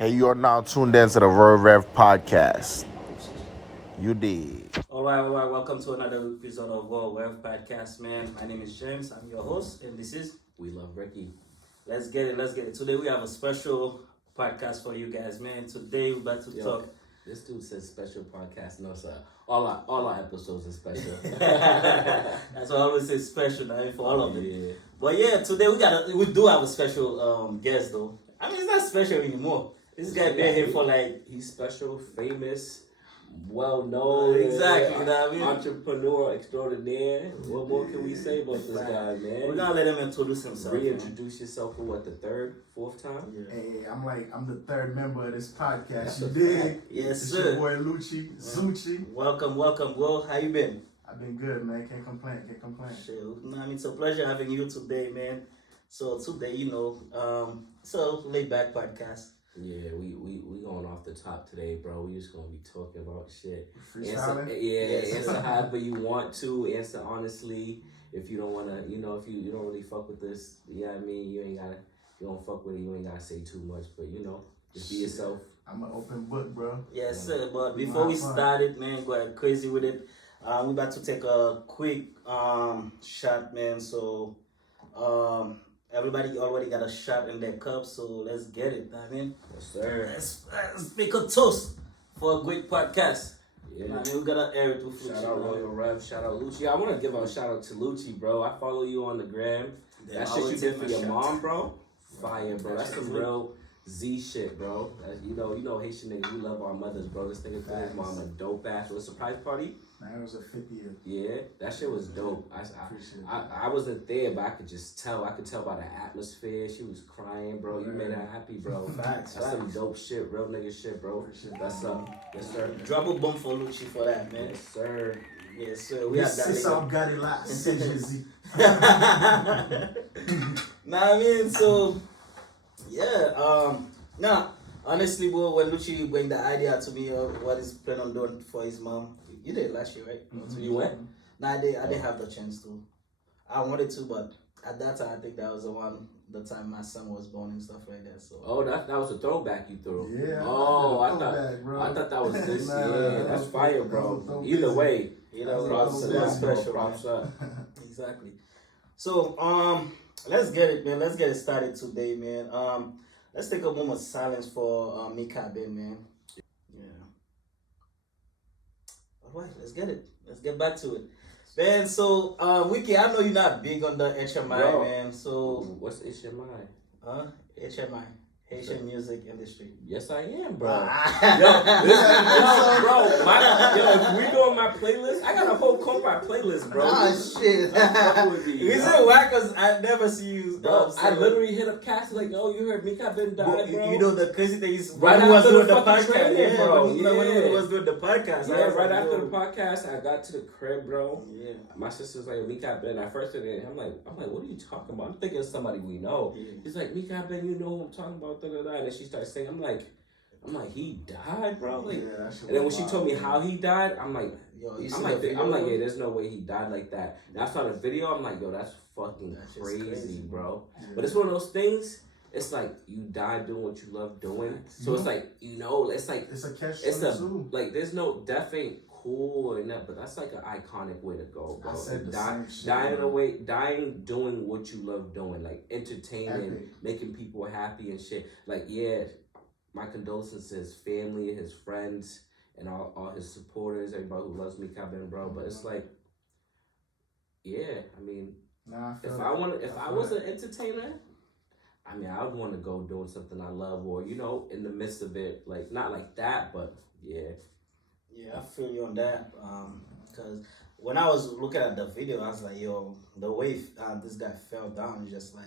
Hey, you are now tuned in to the Verve Rev podcast. You did. All right. Welcome to another episode of World Wealth Podcast, man. My name is James. I'm your host, and this is We Love Ricky. Let's get it. Let's get it. Today we have a special podcast for you guys, man. Today we're about to talk. This dude says special podcast. No, sir. All our episodes are special. That's why I always say special now for all of them. Yeah. But yeah, today we do have a special guest though. I mean, it's not special anymore. This guy been here for like he's special, famous, well known. Exactly. You know what I mean? Entrepreneur extraordinaire. What more can we say about this guy, man? We're gonna let him introduce himself. Reintroduce yourself for what, the third, fourth time? Yeah. Hey, I'm the third member of this podcast. You dig? Yes, It's sir. your boy Lucci, Zucci. Welcome, Will. How you been? I've been good, man. Can't complain. Shit, I mean, it's a pleasure having you today, man. So today, it's a laid back podcast. Yeah, we going off the top today, bro. We just gonna be talking about shit. Freestyling? Answer however you want to. Answer honestly. If you don't wanna, if you don't really fuck with this, yeah, I mean, you ain't gotta. If you don't fuck with it, you ain't gotta say too much. But just be yourself. I'm an open book, bro. Yes, sir. But before we started, man, go crazy with it. We're about to take a quick shot, man. So everybody already got a shot in their cup, so let's get it. I mean, Yes, sir. let's make a toast for a great podcast. Yeah. I mean, we gotta air it with Shout out Royal Rev, shout out Lucci. I want to give a shout out to Lucci, bro. I follow you on the gram. Yeah, That I shit would you did take for my your shot. mom, bro. Fire, bro. That's some real Z shit, bro. You know Haitian niggas, we love our mothers, bro. This nigga threw his mom a dope ass with a surprise party. Now it was a 50th. Yeah, that shit was dope. Appreciate I wasn't there, but I could just tell. I could tell by the atmosphere. She was crying, bro. You made her happy, bro. Facts, That's some facts. dope shit, real nigga shit, bro. Appreciate That's that. yes, sir. Drop a bomb for Lucci for that, man. Yes, sir. Yes, sir. We have C'est that. ça, regarde là. C'est Jésus. Nah, I mean, so yeah. Nah, honestly, bro, when Lucci bring the idea to me of what he's planning on doing for his mom, you did last year, right? So you went? Nah, I didn't have the chance to. I wanted to, but at that time, I think that was the time my son was born and stuff like that. So. Oh, that was a throwback you threw. Yeah. Oh, I thought that was this. Yeah, that's fire, bro. Either way, props special, props up. Exactly. So, let's get it, man. Let's get it started today, man. Let's take a moment of silence for Mika Ben, man. Yeah. All right, let's get it. Let's get back to it. Man, so, Wiki, I know you're not big on the HMI, Bro. man. So, What's HMI? HMI, Haitian music industry. Yes, I am, bro. Ah. Bro, if we go on my playlist, I got a whole compa playlist, bro. Ah, shit. Fuck with me, Is bro. it whack? Cause I never see you. Bro, I saying- literally hit up Cass like, yo, you heard Mika Ben Bro, died, bro. you know the crazy thing is Right when he was after doing the the fucking podcast, training, bro. when he Yeah. was doing the podcast, Yeah, I was right like, after yo. the podcast, I got to the crib, bro. Yeah. My sister's like, Mika Ben. At first, I'm like, what are you talking about? I'm thinking of somebody we know. Yeah. She's like, Mika Ben, you know who I'm talking about, da da da. And then she starts saying, I'm like, he died, bro. Like, Yeah, that shit and then when was she wild, told me man. how he died, I'm like, Yo, you see I'm the like, video? yeah, there's no way he died like that. And I saw the video, I'm like, yo, that's fucking That shit's crazy, crazy. bro. Yeah. But it's one of those things. It's like you die doing what you love doing. So it's like it's like It's a catch it's a 22. like there's no death ain't cool or that, but that's like an iconic way to go, bro. I said the Die- same shit, dying man. away, dying doing what you love doing, like entertaining, Epic. making people happy and shit. Like, yeah, my condolences to his family, his friends, and all his supporters, everybody who loves me, Cabin, bro. But it's like, yeah, I mean, Nah, I feel if I was an entertainer, I mean, I would want to go doing something I love, or in the midst of it, like not like that, but yeah. Yeah, I feel you on that. Because when I was looking at the video, I was like, yo, the way this guy fell down is just like,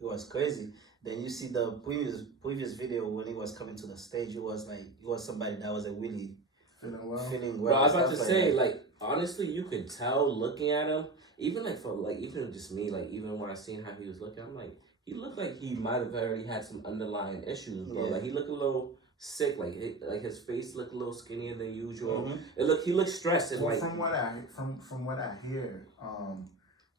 it was crazy. Then you see the previous video when he was coming to the stage, it was somebody that was really feeling well. feeling Bro, well. I was about and to stuff say, that. like, honestly, you could tell looking at him, even even just me, like, even when I seen how he was looking, I'm like, he looked like he might have already had some underlying issues, bro. Yeah. Like, he looked a little sick, like his face looked a little skinnier than usual. Mhm. He looked stressed and Well, like from what I hear,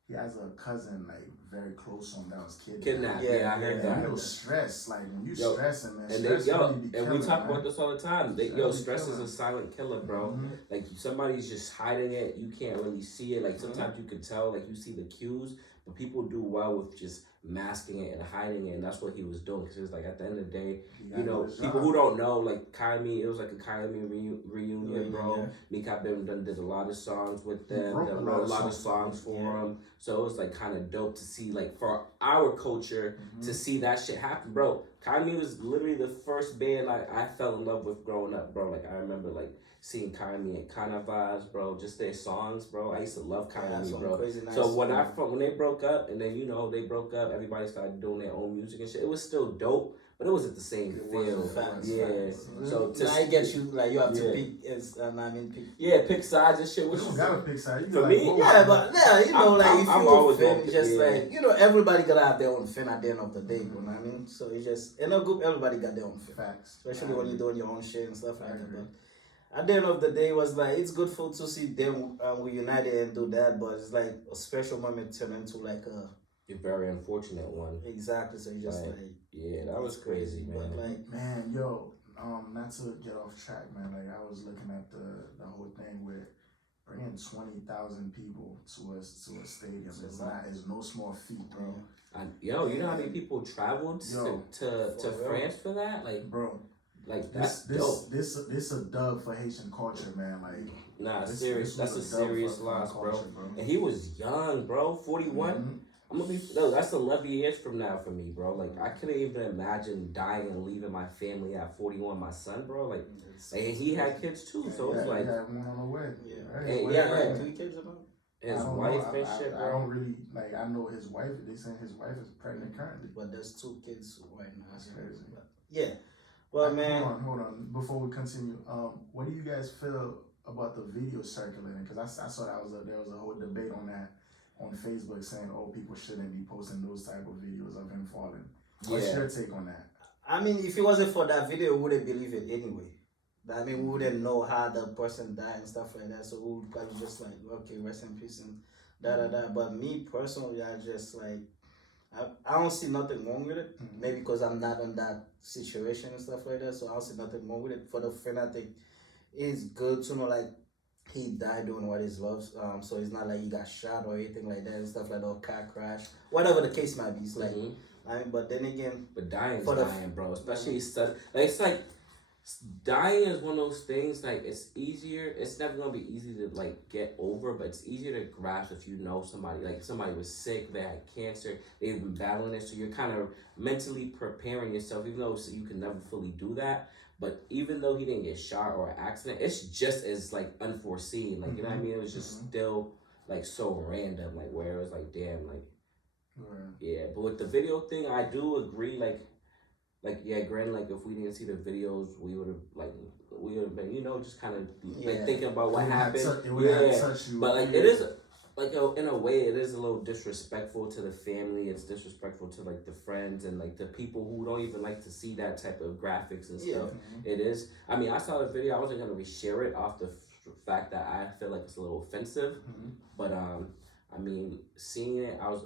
he has a cousin like very close to him that was kidnapped. Kidnapped. Yeah, Yeah, I heard yeah. that. And you know, stress, like when you Yo, stressing, man, And they, stress really be and we killing, talk man. about this all the time. Stress be Stress is killing. a silent killer, bro. Mhm. Like somebody's just hiding it. You can't really see it. Like sometimes you can tell. Like you see the cues, but people do well with just masking it and hiding it. And that's what he was doing. Because it was like at the end of the day, He you gotta know, do his people job. who don't know, like Kylie, it was like a Kylie reunion, bro. Yeah. Mika Ben done did a lot of songs with them. wrote They a wrote lot a of lot of songs songs for for them. So it was like kind of dope to see, like for our culture, Mm-hmm. to see that shit happen, bro. Kylie was literally the first band I fell in love with growing up, bro. Like I remember like seeing Kylie and Kind of Vibes, bro. Just their songs, bro. I used to love Yeah, Kylie, some bro. crazy nice So when songs. when they broke up, and then they broke up, everybody started doing their own music and shit. It was still dope, but it wasn't the same It feel. wasn't. Facts, Yeah. facts. So to now it gets you like you have Yeah. to pick as I mean pick. Yeah, pick sides and shit. You Which don't is gotta pick side. You For can, me, like, Yeah, but yeah, you know, like if I'm you're always a fan, gonna it's just pick- yeah. like everybody gotta have their own fan at the end of the day, you know what I mean? So it's just in a group, everybody got their own fan, facts. especially when you're doing your own shit and stuff like I that. agree. But at the end of the day, it was like it's good for to see them reunited and do that, but it's like a special moment turned into like a very unfortunate one. exactly. So you just Right. like Yeah, that was crazy, man. But like Man, yo, not to get off track, man. Like I was looking at the whole thing with bringing 20,000 people to a stadium. It's no small feat, bro. You know how many people traveled Yo, to for real. France for that? Bro, That's dope. this a dub for Haitian culture, man. Like Nah, this- serious. this That's a was dub serious for loss, bro. culture, And he was young, bro. 41. Mhm. I'm gonna be that's 11 years from now for me, bro. Like I couldn't even imagine dying and leaving my family at 41. My son, bro. Like, and he had kids too, so it's Yeah, like he had one on the way. Yeah. Right? Hey, Well, yeah, right. yeah. 3 kids about. his I don't wife know. and shit, I bro. don't really like. I know his wife. They saying his wife is pregnant currently. But there's 2 kids right now. That's so- crazy. but- yeah. Well, man. Hold on. Before we continue, what do you guys feel about the video circulating? Because I saw there was a whole debate on that on Facebook saying, oh, people shouldn't be posting those type of videos of him falling. What's Yeah. your take on that? I mean, if it wasn't for that video, we wouldn't believe it anyway. I mean, we wouldn't know how the person died and stuff like that. So we would probably just like, okay, rest in peace and da. But me personally, I just like, I don't see nothing wrong with it. Mhm. Maybe because I'm not in that situation and stuff like that. So I don't see nothing wrong with it. For the friend, I think it's good to know like he died doing what he loves. So it's not like he got shot or anything like that and stuff like that, or car crash, whatever the case might be. It's like, Mhm. I mean, but then again, But dying's For the- dying, bro. Especially it's like dying is one of those things. Like it's easier. It's never gonna be easy to like get over, but it's easier to grasp if you know somebody. Like somebody was sick, they had cancer, they've been battling it, so you're kind of mentally preparing yourself. Even though you can never fully do that, but even though he didn't get shot or an accident, it's just as like unforeseen. Like you know what I mean? It was just still like so random. Like where it was like damn, like. Right. Yeah, but with the video thing, I do agree. Like yeah, granted, like if we didn't see the videos, we would have been, just kind of Yeah. like thinking about what It would have happened. tou- it would have Yeah, touched you. but like it is like in a way, it is a little disrespectful to the family. It's disrespectful to like the friends and like the people who don't even like to see that type of graphics and Yeah. stuff. It is. I mean, I saw the video. I wasn't gonna reshare it off the fact that I feel like it's a little offensive, Mhm. but I mean, seeing it, I was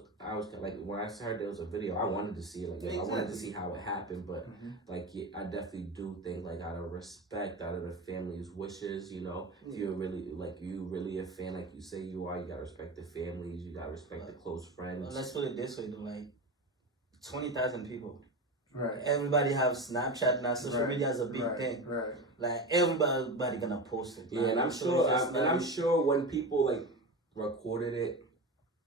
like when I heard there was a video, I wanted to see it. Like, I wanted to see how it happened, but Mhm. like, yeah, I definitely do think like out of respect, out of the family's wishes, if you're really a fan, like you say you are, you gotta respect the families, you gotta respect the close friends. well, let's put it this way, though, like 20,000 people. Right. Everybody have Snapchat now. Social Right. media is a big Right. thing. Right. Like everybody gonna post it. Yeah, and I'm So sure, it's just I'm sure when people like recorded it,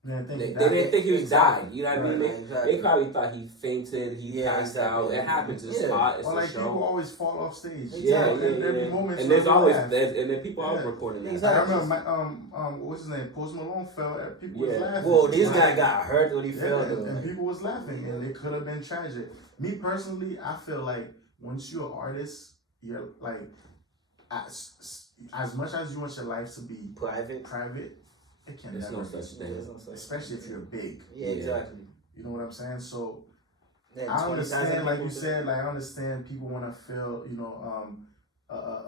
They didn't think they he didn't died. think he was Exactly. died. You know what I mean? Right, They exactly. probably thought he fainted, he Yeah, passed exactly. out. It happens. It's Yeah. hot. It's Or a like show. people always fall off stage. Yeah, Exactly. yeah, Every yeah. moment And there's always laugh. and then people are Yeah. recording that. Exactly. I remember what's his name? Post Malone fell. People was Yeah. laughing. Whoa, this Like, guy got hurt when he yeah, fell. and, Though. and people was laughing, and it could have been tragic. Me personally, I feel like once you're an artist, you're like as much as you want your life to be Private. it can There's never no be. such thing. There's no such- Especially if you're big. Yeah, Yeah. exactly. You know what I'm saying? So Then I 20,000 understand, like people you do said, like I understand people want to feel,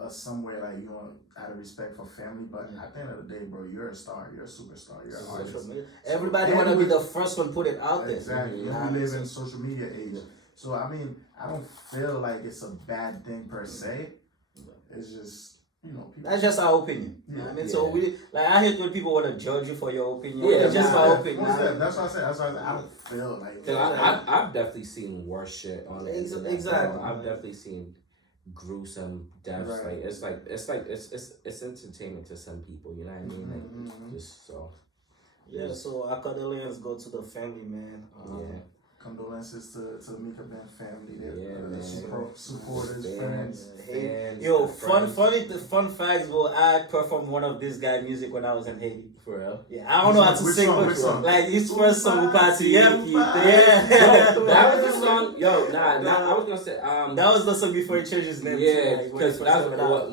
somewhere like you know out of respect for family. But at the end of the day, bro, you're a star. You're a superstar. You're an Social artist. media. Everybody want to be the first one put it out there. Exactly. Yeah. We live in social media age. So I mean, I don't feel like it's a bad thing per se. It's just people. That's just our opinion. Yeah. I mean, so we like I hate when people want to judge you for your opinion. Yeah, It's just my opinion. That's what I said. That's why I don't feel like. Cause I've definitely seen worse shit on the internet. Exactly. I've definitely seen gruesome deaths. Right. It's entertainment to some people. You know what I mean? Like just so. Yeah, so our condolences go to the family, man. Yeah. Condolences to Mika Band family, their Yeah, man. supporters, Fans. friends. Fans, Yo, friends. fun facts. Well, I performed one of this guy music when I was in Haiti. For real. Yeah, I don't know how to Which sing, song? but Which song? like his first song, Party. Yeah, Yeah. Yo, that was the song. Yo, nah. I was gonna say that was the song before he changed his name. Yeah, because because that's what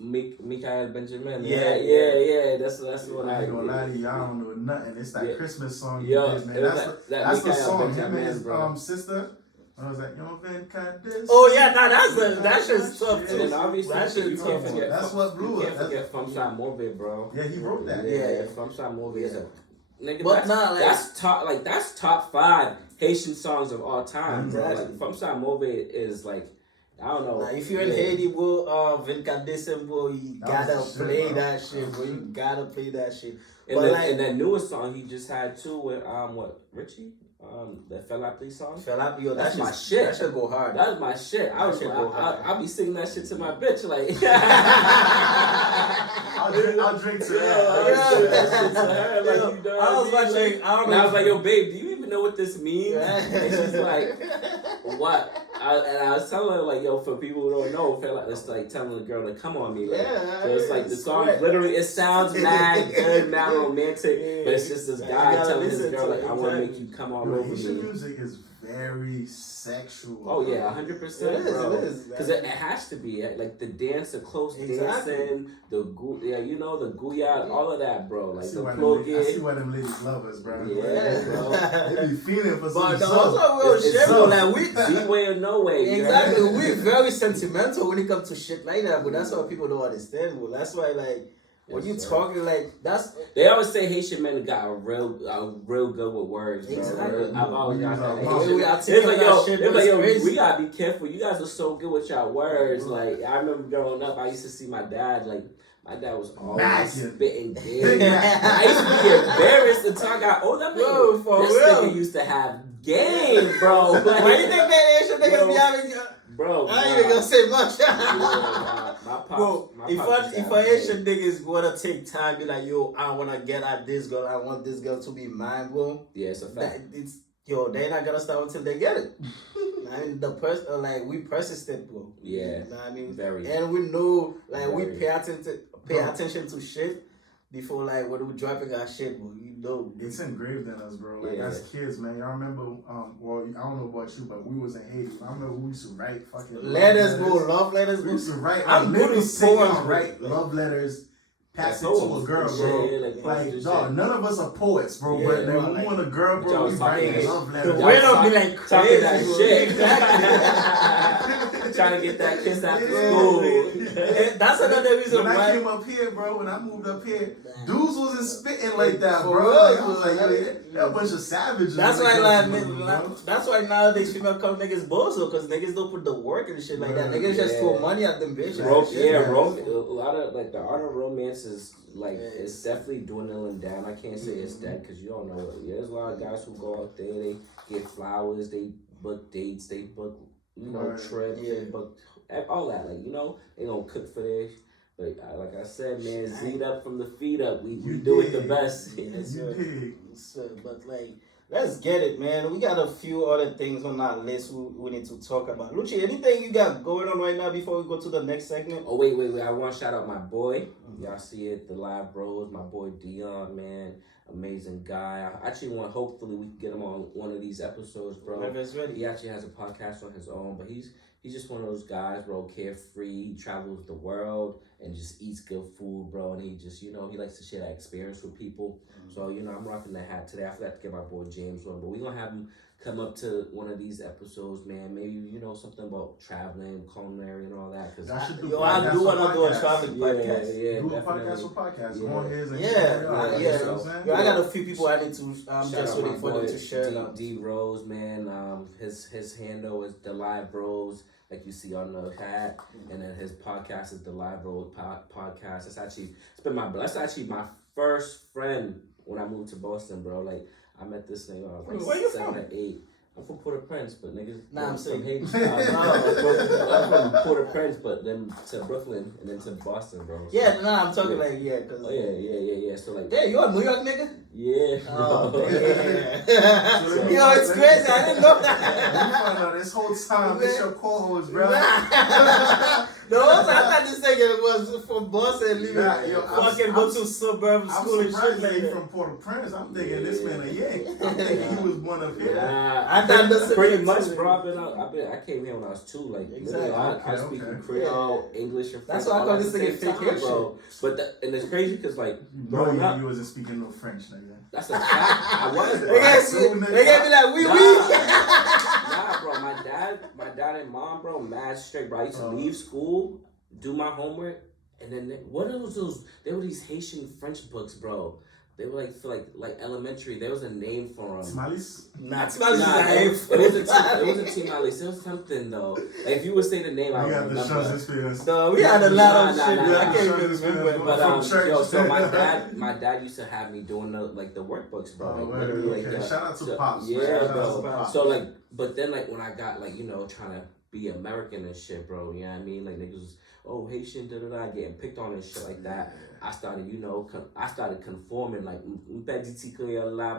Mikael Benjamin. Yeah. That's what I I ain't gonna lie to you, I don't know nothing. It's that Yeah. Christmas song you Yo, did, man. it was That's that the Mikael song. Him Benjamin, and his bro. sister. I was like, yo, Ben, cut this. Oh yeah, nah, that shit's tough shit. too. And obviously, That shit you is can't tough. forget. That's what blew You it. can't forget Famsa Move, bro. Yeah, he wrote that. Yeah, Famsa Move is a nigga. But that's nah, like that's top 5 Haitian songs of all time, bro. Exactly. Like Famsa Move is like I don't know. Nah, if you're in Haiti, bro, 24 December, you That gotta was the shit, play bro. that shit, bro. You gotta play that shit. And, But and that newest song he just had too with what Richie, the Fela Please song. Fella, yo, That's that my shit, shit. That should go hard. That's my shit. I was That shit like, go hard. I'll be singing that shit to my bitch like. I'll drink to that. I'll sing that shit to her, like, Yo, you know I what was mean? watching. I don't And know. I was like, yo, babe, do you even know what this means? Yeah. And she's like, what? And I was telling her, like, yo, for people who don't know, feel like it's like telling the girl to come on me. Like, Yeah, so it's like the song, sweat. literally, it sounds mad good, mad romantic, Yeah. but it's just this You guy gotta telling his listen girl, to like, it, I want to exactly. make you come all Yo, over Haitian me. music is very sexual. Oh yeah, 100%, It is, bro. it is. Because it has to be like the dance, the close Exactly. dancing, the you know, the gouillard, all of that, bro. I Like see the why plug I see why them ladies love us, bro. Yeah, bro. They be feeling for But some no, soul. also real It's shit, bro. so- Like we Z-way or no way. you exactly, know? we're very sentimental when it comes to shit like that. But that's why people don't understand. Bro. That's why like when you Yes, sir. talking like that's They always say Haitian men got a real good with words, bro. Exactly. I've always got that. We Haitian- we It's articulate like, that yo, shit, it's but like, it's yo, crazy. we gotta be careful. You guys are so good with your words. Like, I remember growing up, I used to see my dad, like, my dad was always Mackin'. spitting game. I used to be embarrassed until I got older. I'm like, Bro, for this real. nigga used to have game, bro. Like, why you think that Asian niggas be Bro. having? bro? I ain't even gonna say much. My pops, Bro, my if pops used to I have game. Asian niggas wanna take time, be like, yo, I wanna get at this girl, I want this girl to be mine, bro. Yeah, it's a fact. That, it's yo, they're not gonna start until they get it. I mean, the person, like we persistent, bro. Yeah, You know what I mean, very. and we know, like we Very. pay attention to shit before, like when we dropping our shit, bro. You know, It's engraved in us, bro. Like Yeah. as kids, man. Y'all remember? Well, I don't know about you, but we was in Haiti. I remember we used to write fucking letters, bro, love letters, We bro. used to write. I'm good literally with sit down, poems, bro. write love letters, pass it Like to a poems. girl, Yeah, bro. yeah, like Like, poems dog, and none of us are poets, bro. Yeah, but bro, then when we like- want a girl, bro, Y'all we was write talking- love The letters. Y'all way don't be talk- like talking crazy, that bro. shit. Exactly. Trying to get that kiss after Yeah. school. And that's another reason When I why. came up here, bro, when I moved up here, dudes wasn't spitting like that, For bro. real, Like, I was like, yo, yeah. they're a bunch of savages. That's when why, it like, comes to women, bro. that's why nowadays female call niggas bozo, cause niggas don't put the work and shit like that. Niggas just Yeah. throw money at them bitches. Yeah, man. a lot of like the art of romance is like Yeah. it's definitely dwindling down. I can't say it's dead because you don't know. There's a lot of guys who go out there, they get flowers, they book dates, they book Right. trips, Yeah. they book all that. Like they don't cook for this. But like I said, man, Z'd up from the feet up. We You do it did. the best. Yes, You sir. dig. So, but like, let's get it, man. We got a few other things on our list we need to talk about. Lucci, anything you got going on right now before we go to the next segment? Oh wait! I want to shout out my boy. Y'all see it, the live bros. My boy Dion, man, amazing guy. I actually want. Hopefully, we can get him on one of these episodes, bro. Whenever it's ready. He actually has a podcast on his own, but he's just one of those guys, bro. Carefree. He travels the world and just eats good food, bro. And he just, he likes to share that experience with people. So, I'm rocking the hat today. I forgot to get my boy James one, but we're gonna have him come up to one of these episodes, man. Maybe you know something about traveling, culinary, and all that. Cause I should do Yo, I do want to do a traveling yeah, podcast. yeah, Do a definitely. podcast with podcasts. Yeah. Go on here and Yeah, you know yeah. what I'm saying? Yo, I got a few people I need to. I'm Shout just out waiting my for them boy to share them. D Rose, man. His handle is The Live Rose, like you see on the hat, and then his podcast is The Live Rose Podcast. That's actually my first friend when I moved to Boston, bro. Like I met this nigga when I was like Where you 7 from? or 8. I'm from Port-au-Prince, but niggas. Nah, I'm from saying- Haiti. I'm from Port-au-Prince, but then to Brooklyn and then to Boston, bro. So- Yeah, no, I'm talking like cause. Oh yeah. So like. Yeah, you a New York nigga? Yeah. Oh, bro. yeah. Yo, it's crazy. I didn't know You that. find out this whole time, this your co-host, bro. No, I thought this nigga was from Boston, leaving, Nah, yo, fucking go to suburban I'm school and surprised shit that like he that. from Port-au-Prince. I'm thinking this man a yank. I'm thinking he was born up here. Nah, I thought this pretty was- much, bro. I came here when I was 2. Like, Exactly. literally, I Okay, speak okay. Creole, English, and French. That's why I all call at this the thing a same fake time, bro. But and it's crazy because like, Bro, growing up, you wasn't speaking no French, nigga. that's a fact. I was, bro. They gave me like, Nah, bro. My dad and mom, bro, mad straight, bro. I used to leave school, do my homework, and then what was those? There were these Haitian French books, bro. They were like for like elementary. There was a name for them. Smileys? Not Spanish. Nah, it wasn't Team Alice. It was something though. Like if you would say the name, I You would got the remember. shows experience. No, we had a lot of Nah, shit, nah, dude. I nah. can't even remember. But From church. yo, so my dad used to have me doing the workbooks, bro. Oh, Like, word, literally, okay. like, Shout out to so- Pops. Yeah, Shout out bro. to Pops. So like, but then like when I got like trying to be American and shit, bro. You know what I mean? Like niggas was Haitian, getting picked on and shit like that. I started, conforming, like,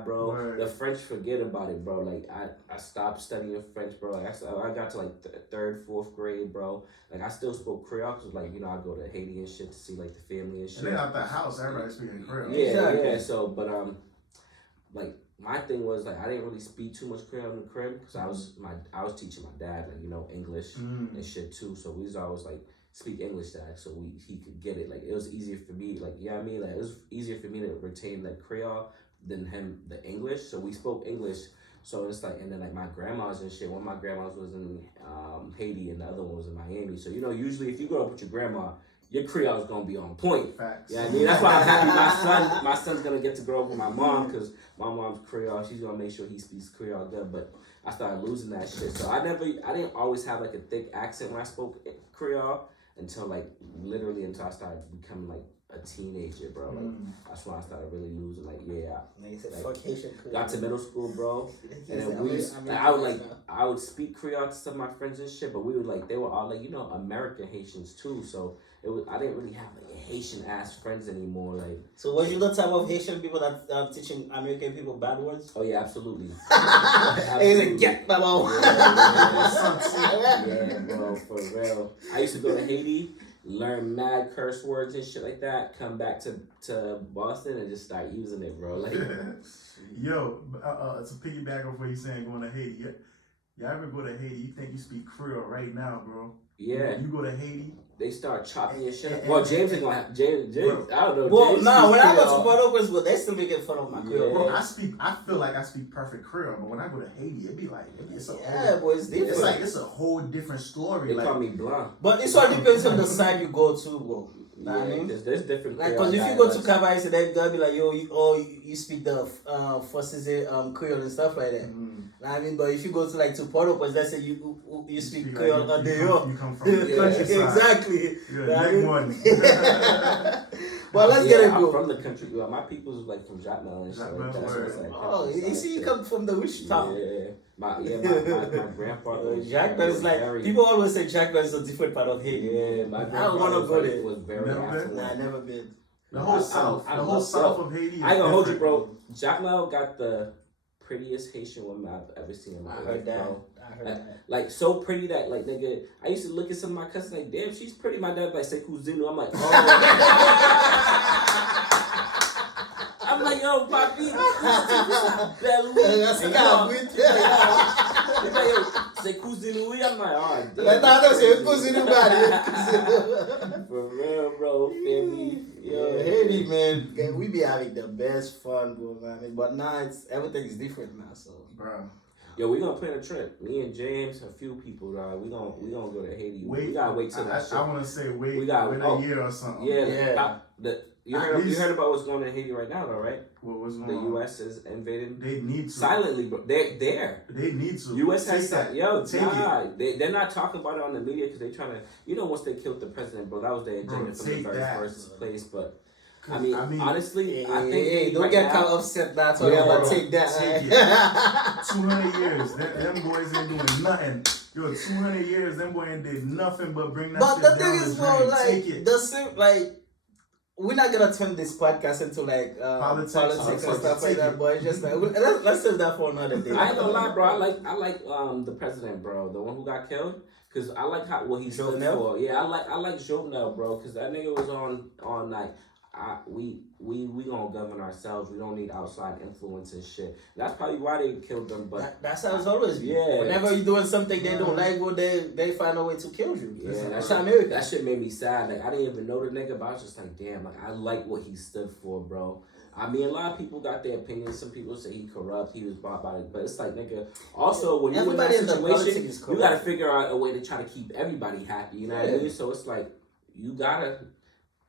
bro. Word. The French, forget about it, bro. Like, I stopped studying French, bro. Like, I got to, like, 3rd, 4th grade, bro. Like, I still spoke Creole, because, like, I go to Haiti and shit to see, like, the family and shit. And then out the house, everybody speaking Creole. Yeah, Exactly. yeah. So, but, like, my thing was, like, I didn't really speak too much Creole in the crib, because I was teaching my dad, like, English and shit, too. So, we was always, like, speak English to so he could get it. Like it was easier for me, like you know what I mean? Like it was easier for me to retain the Creole than him the English. So we spoke English. So it's like, and then like my grandmas and shit. One of my grandmas was in Haiti and the other one was in Miami. So usually if you grow up with your grandma, your Creole is gonna be on point. Facts. Yeah, I mean that's why I'm happy my son's gonna get to grow up with my mom because my mom's Creole. She's gonna make sure he speaks Creole good. But I started losing that shit. So I didn't always have like a thick accent when I spoke Creole. Until I started becoming like a teenager, bro. Like that's when I started really losing. Like Nigga said, like, fuck Haitian Creole. got to middle school, bro. And then I would speak Creole to some of my friends and shit, but we would like they were all like American Haitians too. So I didn't really have like Haitian ass friends anymore. Like So was you the type of Haitian people that teaching American people bad words? oh yeah, absolutely. He's like, get my mouth. Yeah, bro, for real. I used to go to Haiti, learn mad curse words and shit like that, come back to Boston and just start using it, bro. Like, Yo, to piggyback off what you're saying, going to Haiti. Y'all ever go to Haiti? You think you speak Creole right now, bro? yeah, You go to Haiti. they start chopping your shit up. Well, James ain't gonna have James. I don't know. Well, James nah, when I speaks go to Creole. Port-au-Prince, but they still making fun of my Creole. Bro, Bro. I feel like I speak perfect Creole, but when I go to Haiti, it be like it's a Yeah, boy, it's different. it's like it's a whole different story. They Like, call me blanc. But it all depends on the side you go to, bro. Know what I Yeah, mean? because there's different. Like, Creole cause if you go to dialects. Cabaret, they'll be like, yo, you speak the Creole and stuff like that. Know what I mean? But if you go to Port-au-Prince, they say you speak Creole like, on the yo. you come from the countryside. Exactly. You're Know what I a big mean? one. But let's get it I'm go. from the country. Well, my people's like from Jacmel and shit like that. So it's like Oh, you countryside see, you shit. come from the rich town. Yeah, my grandfather. was Jackman's very- people always say Jackman is a different part of Haiti. Yeah, my I don't grandfather wanna was, go like, there. was very Never been? affluent. Nah, I never been. The whole south, I the whole love- south of Haiti. Is I ain't gonna hold you, different. bro. Jacmel got the prettiest Haitian woman I've ever seen in my I life, heard that. bro. I heard that. Like so pretty that like nigga, I used to look at some of my cousins like, damn, she's pretty. My dad like say Kuzinu. I'm like, oh. I'm like, yo, papi, That's not good. He's like, yo, say Kuzinu. I'm like, oh, damn. Like, I don't say Kuzinu bad. For real, bro, family. Yo, Haiti, man, we be having the best fun, bro, man. But now everything is different now, so. Bro. Yo, we gonna plan a trip. Me and James, a few people, dog. We gonna go to Haiti. We gotta wait till that shit. I want to say wait a year or something. Yeah. You heard about what's going on in Haiti right now, though, right? What's going the on? U.S. is invading. They need to silently, bro. They're there. They need to. U.S. has that. They're not talking about it on the media because they're trying to. Once they killed the president, bro, that was their agenda from the very first place. But I mean, honestly, I think don't get kind of upset now. Talking about take that. Take it. 200 years, them boys ain't doing nothing. Yo, 200 years, them boys ain't did nothing but bring that. But the thing is, bro, like we're not gonna turn this podcast into like politics and stuff like that, but it's just like let's save that for another day. I ain't gonna lie, bro. I like the president, bro, the one who got killed, because I like what he stood for. Yeah, I like Jovenel, bro, because that nigga was on like. We gonna govern ourselves. We don't need outside influence and shit. That's probably why they killed them. But that's how it's always been. Yeah. Whenever you're doing something they don't like, well, they find a way to kill you. Yeah, that's America. That shit made me sad. Like I didn't even know the nigga, but I was just like, damn. Like I like what he stood for, bro. I mean, a lot of people got their opinions. Some people say he corrupt. He was bought by it, but it's like, nigga. Also, when you're in that situation, you gotta figure out a way to try to keep everybody happy. You know what I mean? So it's like you gotta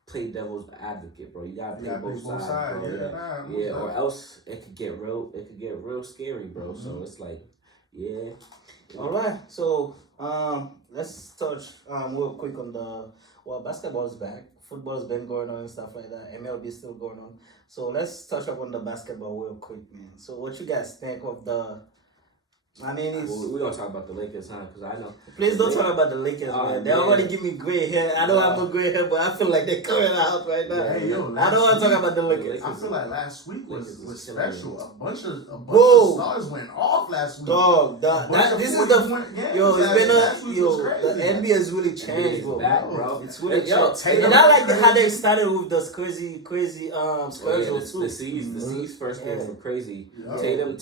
play devil's advocate, bro. You gotta play both sides, bro. Yeah, or else it could get real scary, bro. Mm-hmm. So it's like, yeah. All right, so let's touch real quick on basketball is back. Football's been going on and stuff like that. MLB is still going on. So let's touch up on the basketball real quick, man. So what you guys think of the? I mean, we're gonna talk about the Lakers, huh? Because I know. Please don't talk about the Lakers, man. They already give me gray hair. I don't have no gray hair, but I feel like they're coming out right now. Hey, yo, I don't want to talk about the Lakers. I feel like last week was special. A bunch of stars went off last week. Dog, this is the NBA has really changed, bro. It's really changed. And I like how they started with this crazy schedule too. The C's first games were crazy. Tatum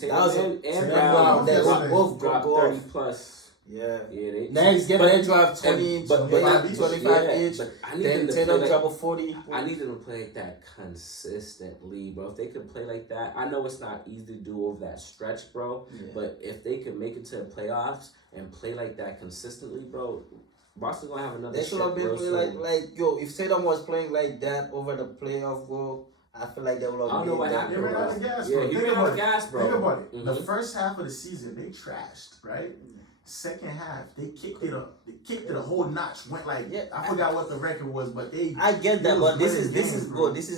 and Brown. Both dropped 30 plus. Yeah. Next game they dropped 20, 25 each. Then Tatum dropped 40. I need them to play like that consistently, bro. If they could play like that, I know it's not easy to do over that stretch, bro. Yeah. But if they could make it to the playoffs and play like that consistently, bro, Boston gonna have another. They should have been playing if Tatum was playing like that over the playoff, bro. I feel like they will. I don't know what happened. They ran out of gas, bro. Yeah, he ran out of gas, bro. Think about it. Mm-hmm. The first half of the season, they trashed, right? Second half, they kicked it up. They kicked it a whole notch. Went like, I forgot what the record was, but they. I get that, but this is good. This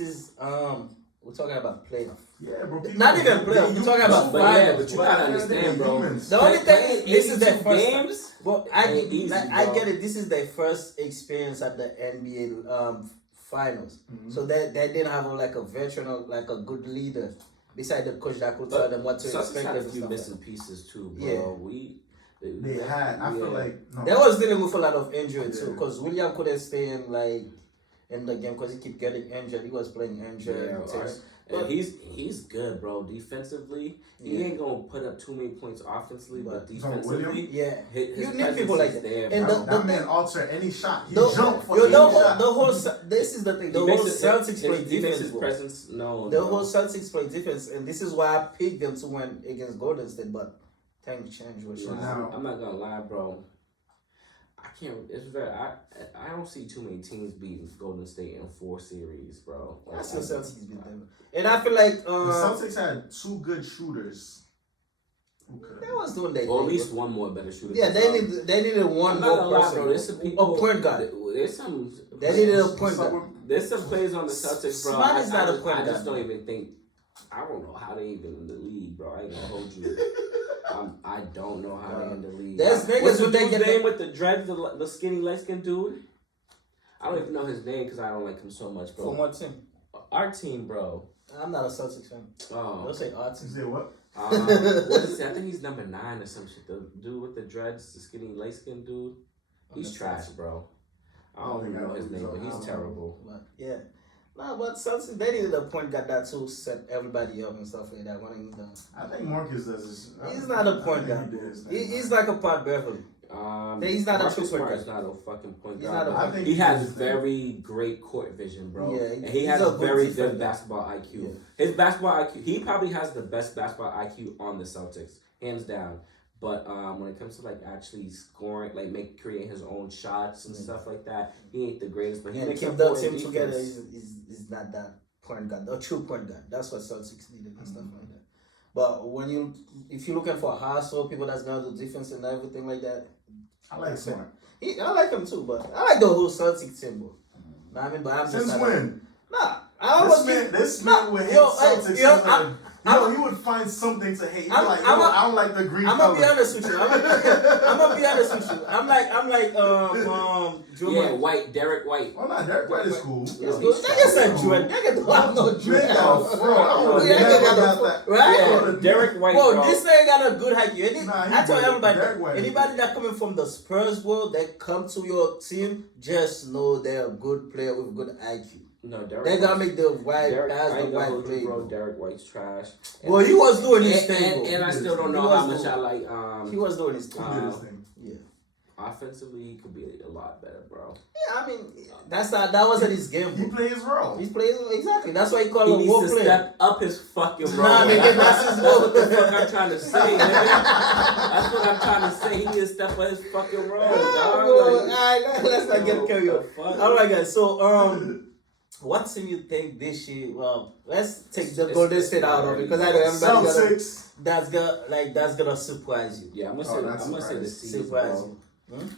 is we're talking about playoff. Yeah, bro. Not even playoff. We're talking about finals. But you gotta understand, bro. The only thing is, this is their first games. Well, I get it. This is their first experience at the NBA finals, so they didn't have a veteran, like a good leader beside the coach that could tell them what to expect. Had a few missing pieces too, bro. Yeah. They had. I feel like they was dealing with a lot of injury too, because William couldn't stay in the game because he kept getting injured. He was playing injured. And he's good, bro. Defensively, he ain't gonna put up too many points offensively, but defensively, you need people like that. There, and that man alter any shot. He jumped for any shot. This is the thing. The whole Celtics play defense. His presence, no. The whole Celtics play defense, and this is why I picked them to win against Golden State. But things change. I'm not gonna lie, bro. I can't. It's very. I don't see too many teams beating Golden State in 4 series, bro. I see Celtics beat them, and I feel like the Celtics had 2 good shooters. They was doing that. Or at least one more better shooter. Yeah, they needed one more person. Bro. There's some people. A point guard. There's some. They needed a point guard. There's some players on the Celtics, bro. Smart is not a point guard. I just don't even think. I don't know how they even in the league, bro. I ain't gonna hold you. I don't know how they in the league. There's niggas what's the dude's name with the dreads, the skinny light skinned dude? I don't even know his name because I don't like him so much, bro. From what team? Our team, bro. I'm not a Celtics fan. Oh. Don't say our team. You say what? What is it? I think he's number 9 or some shit. The dude with the dreads, the skinny light skinned dude. He's trash, bro. I don't even know his name, but he's terrible. But, yeah. No, but Celtics, they needed a point guard that to set everybody up and stuff like that. I think Marcus does. He's not a point guard. He's like a Pat Beverly. He's not a true point guard. He's not a fucking point guard. He has very great court vision, bro. Yeah, and he has a very good basketball IQ. Yeah. His basketball IQ, he probably has the best basketball IQ on the Celtics. hands down. But when it comes to like actually scoring, like creating his own shots and stuff like that, he ain't the greatest. But he And makes keep up the for it in team together defense. is not that point guard, a true point guard. That's what Celtics needed and stuff like that. But if you're looking for a hustle, people that's gonna do defense and everything like that, I like Smart. I like him too. But I like the whole Celtics team, bro. Know what I mean, but I'm Since just when? Nah, I always This man would hate Celtics. You would find something to hate. You're like, I don't like the green I'm color. gonna be honest with you. I'm gonna be honest with you. I'm like Drew. Yeah, White, Derek White. Oh, no, Derek White is cool. It's good. Nigga said Drew. Nigga don't have no Drew. Nigga, bro. Right? Yeah, Derek White, Bro, bro. this nigga got a good IQ. Nah, he I tell good. everybody, Derek White is anybody that coming from the Spurs world that come to your team, just know they're a good player with good IQ. No, Derek They gotta White. make the right Derek, pass, I the ain't gonna right hold you, play. bro. Derek White's trash. And Well, he was doing his thing, and, bro. and I still don't He know was how much doing- I like. He was doing his thing. He did his thing. Yeah. Offensively, he could be a lot better, bro. Yeah, I mean, that wasn't his game, He bro. plays his role. He's playing exactly. That's why he called He him a needs role to player. step up his fucking role. Nah, nigga, that's his role. What the fuck I'm trying to say, nigga. That's what I'm trying to say. He needs to step up his fucking role, dog. Bro, Like, alright, let's not get carried away. what the fuck? All right, guys. So, what team you think this year? Well, let's take the Golden State out of it because I know everybody Celtics. that's gonna surprise you. Yeah, I'm gonna Oh, say that's I'm gonna say the surprise. Seas, Surprise bro. you.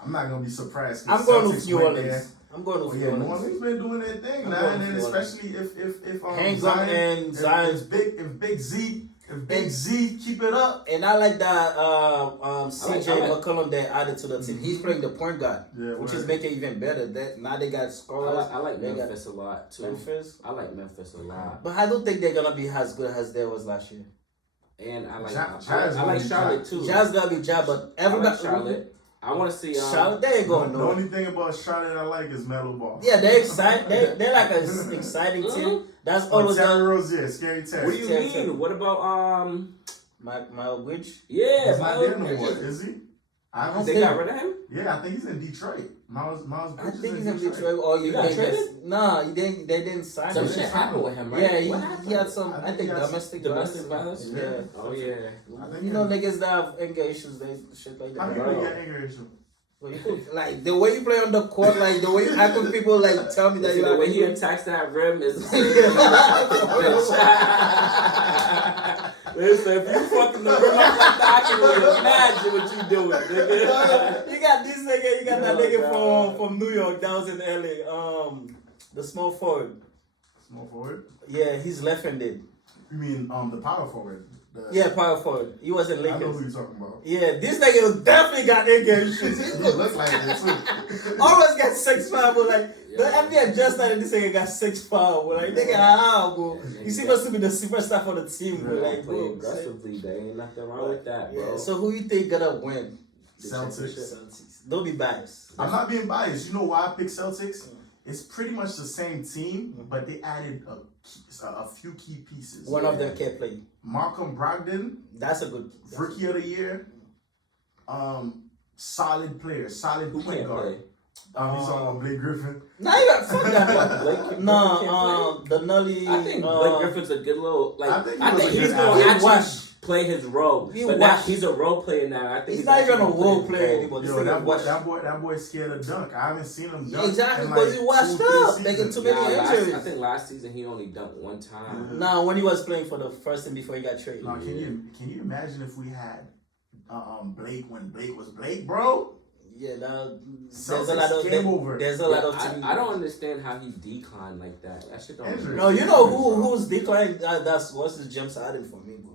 I'm not gonna be surprised. I'm going Celtics with New went there. Orleans. I'm going Oh with yeah, New New Orleans. Orleans been doing their thing, I'm man. going And with New especially if Hang Zion, and Zion. if Big Z keep it up. And I like that CJ I like- McCollum they added to the team. He's playing the point guard, Yeah, which word. is making it even better. That now they got scorers. I like They got Memphis a lot too. Memphis. I like Memphis a lot, But I don't think they're gonna be as good as they was last year. and I like Jazz I like gonna be Charlotte Jazz. too. Jazz gotta be Jazz, but I everybody like Charlotte. I want to see Charlotte, they ain't going The nowhere. only thing about Charlotte I like is Melo Ball. Yeah, they're excited. They're like an exciting team. That's Oh, always Terry done. Rozier, scary Terry. What do you Terry. mean? What about My Bridge. Yeah, He's not there no more, Miles. is he? They got rid of him. Yeah, I think he's in Detroit. Miles I Bridges think he's in Detroit. Or He you got think traded? Nah, he didn't. They didn't sign Some him. shit happened with him, right? Yeah, What happened? he had some. I I think think he has domestic violence? Yeah. Oh yeah. I think You know niggas that have anger issues, they shit like How that. do you Bro. get anger issue? But you could, like the way you play on the court, like the way you act with people, like tell me that See, you the have way he anger. attacks that rim is the same. Listen, if you fucking the rim up like that, I can only imagine what you doing, nigga. You got this nigga, you got that Oh, nigga God. from New York that was in LA. The small forward. Small forward? Yeah, he's left-handed. You mean the power forward? Yeah, power forward. He was in I know Lakers. who you're talking about. Yeah, this nigga definitely got anger issues. He look like it too. Always got 6'5", but like the Yeah. NBA just started this nigga got 6'5", but like nigga how, bro? He's supposed to be the superstar for the team, but Like, like play bro. aggressively, there ain't nothing wrong with that, bro. Yeah, so who you think gonna win? Celtics. Celtics. Don't be biased. I'm not being biased. You know why I picked Celtics? It's pretty much the same team, but they added a few key pieces. One of them can't play. Malcolm Brogdon, That's a good. Rookie of the Year. Solid player, solid Who point can't guard. play? He's on Blake Griffin. Nah, you got fuck that Blake one. Griffin No, the Nully. I think Blake Griffin's a good little like. I think I think he was a he's good gonna athlete. actually Wash. play his role, He but now wash. he's a role player now. I think He's not even actually a gonna play role his player role. anymore. This Yo, nigga that boy's scared of dunk. I haven't seen him dunk. Exactly, in because like he washed 2-3 up, making seasons. too many injuries. I think last season he only dunked one time. Nah, when he was playing for the first team before he got traded. Now, can you imagine if we had Blake when Blake was Blake, bro? Yeah, there's Celtics a lot of game over. There's a Yeah, lot of teams. I don't understand how he declined like that. That shit don't. Injury. No, you know who's declined? That's what's the James Harden for me, bro.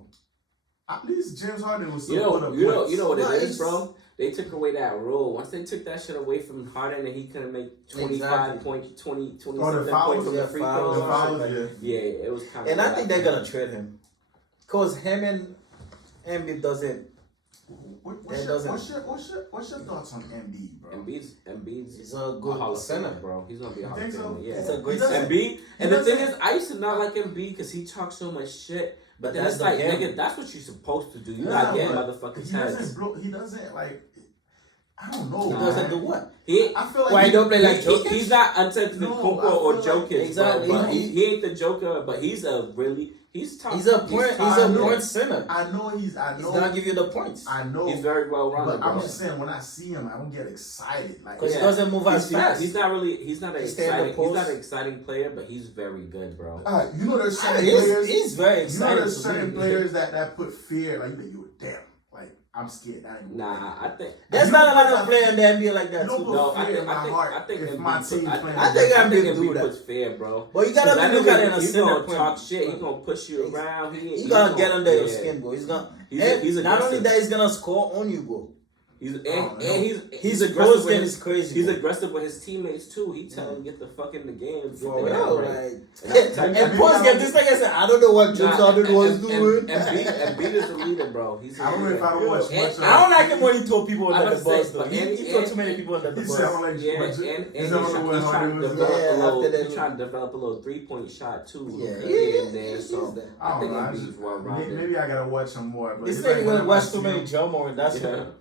At least James Harden was still You put know, up you know, points. you know what No, it is, it's- bro. They took away that rule. Once they took that shit away from Harden and he couldn't make 25 Exactly. points, 20 Oh, the something fouls, points from the yeah, free fouls, throws. The fouls, like yeah. Yeah, it was kind of. And I think they're gonna trade him, cause him and Embiid doesn't. What's your thoughts on Embiid, bro? Embiid's He's a a good Hall of center. Famer, bro. He's gonna be a You Hall of think so? Famer. Yeah, He's a great He doesn't- center. Embiid. And the doesn't- thing is, I used to not like Embiid because he talks so much shit. But then That's it's the like, game. nigga, that's what you're supposed to do. You Nah, gotta get but motherfuckers' He heads. doesn't like. I don't know. He Nah. doesn't man. do what? He I feel like Why he don't play like he- Jokic? he's not Antetokounmpo No, I or feel like- Jokic, Exactly. bro, but He- he ain't the Joker, but he's top. He's a point. He's top a tier. point center. I know He's know. gonna give you the points I know. He's very well rounded, But I'm bro. just saying, when I see him, I don't get excited. Like, because Yeah. he doesn't move as fast. He's not really. He's not an He stay in the exciting. He's not post. an exciting player, but he's very good, bro. you know, there's certain players. He's very You know, exciting. there's to certain me. players that put fear. Like you were damn. Like I'm scared. I ain't Nah, I think. There's You not a put lot that- of players in the NBA like that You don't too. put No, fear in my heart if Embiid my put- team I playing. I think I think Embiid do Embiid that. puts fair, bro. But you gotta That look at it in nigga, a he center gonna point. talk shit. He gonna push you around. He's gonna get under your skin, bro. He's gonna. He's and not only aggressive. that, he's gonna score on you, bro. He's no. His aggressive post with game his is crazy. He's bro. aggressive with his teammates too. He tell him get the fuck in the game. For get the real, guy right. like. And And post game, this like I said, I don't know what James Harden was doing. Embiid is a leader, bro. He's a I don't know if leader. I don't watch And- much. of I don't like him when he throw people I under the was saying, bus, though. but He and- throw and- too many people under the He bus. sound like Yeah, what- and he's he's on the way trying Harden to was develop Yeah, a little. after that- He's trying to develop a little 3-point shot too. Yeah, here and yeah, there. So yeah. I think know, Embiid's well rounded. Maybe I gotta watch him more. But This it's like nigga gonna whenever I watch see too many him- Joe Moore. That's Yeah. what.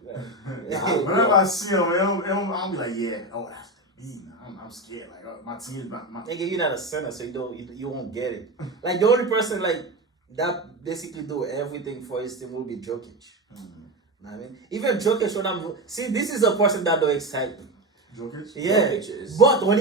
Whenever I see him, I'll be like, yeah, oh, that's the beat. I'm scared. Like, my team's my Nigga, you're not a center, so you won't get it. Like the only person like that basically do everything for his team will be Jokic. Know what I mean, even Jokic when I'm this is a person that don't excite me. Jokic. Yeah, Jokic is- but when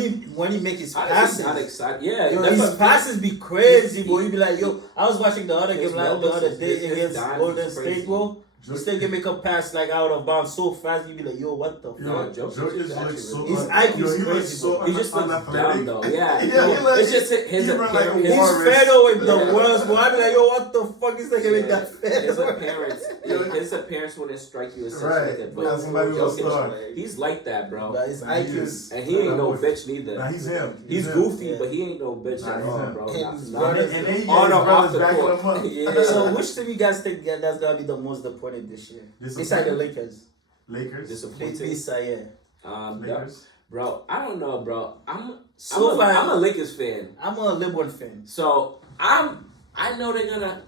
he make his I passes, not excited. Yeah, yo, that's his what- passes be crazy, He- bro. You be like, yo, I was watching the other His game like the moments other is- day his against dimes Golden is crazy. State, bro. He still can make a pass like out of bounds so fast. You be like, yo, what the Yo, fuck? Jokic is Jokic actually looks so. really His good. IQ is Yo, he looks crazy, so. He just looks unathletic. dumb though. Yeah, Yeah, he looks- it's just his he run like a appearance. His walrus. fadeaway the worst, bro. I be like, yo, what the fuck is that gonna make that His fadeaway? appearance wouldn't strike you as such Right. like that. But Yeah, somebody will start. he's like that, bro. But his IQ is. And he ain't no bitch neither. Nah, he's him. He's him. goofy, Yeah. but he ain't no bitch Nah, at he's all, him. bro. And Not- his not- brothers- And then he on his or off brothers the backing court. him up. Yeah. So which team you guys think that's gonna be the most disappointed this year? Beside the Lakers. Lakers. Disappointed. Beside, yeah. Lakers. Bro, I don't know, bro. So far, I'm a Lakers fan. I'm a LeBron fan. So I know they're gonna.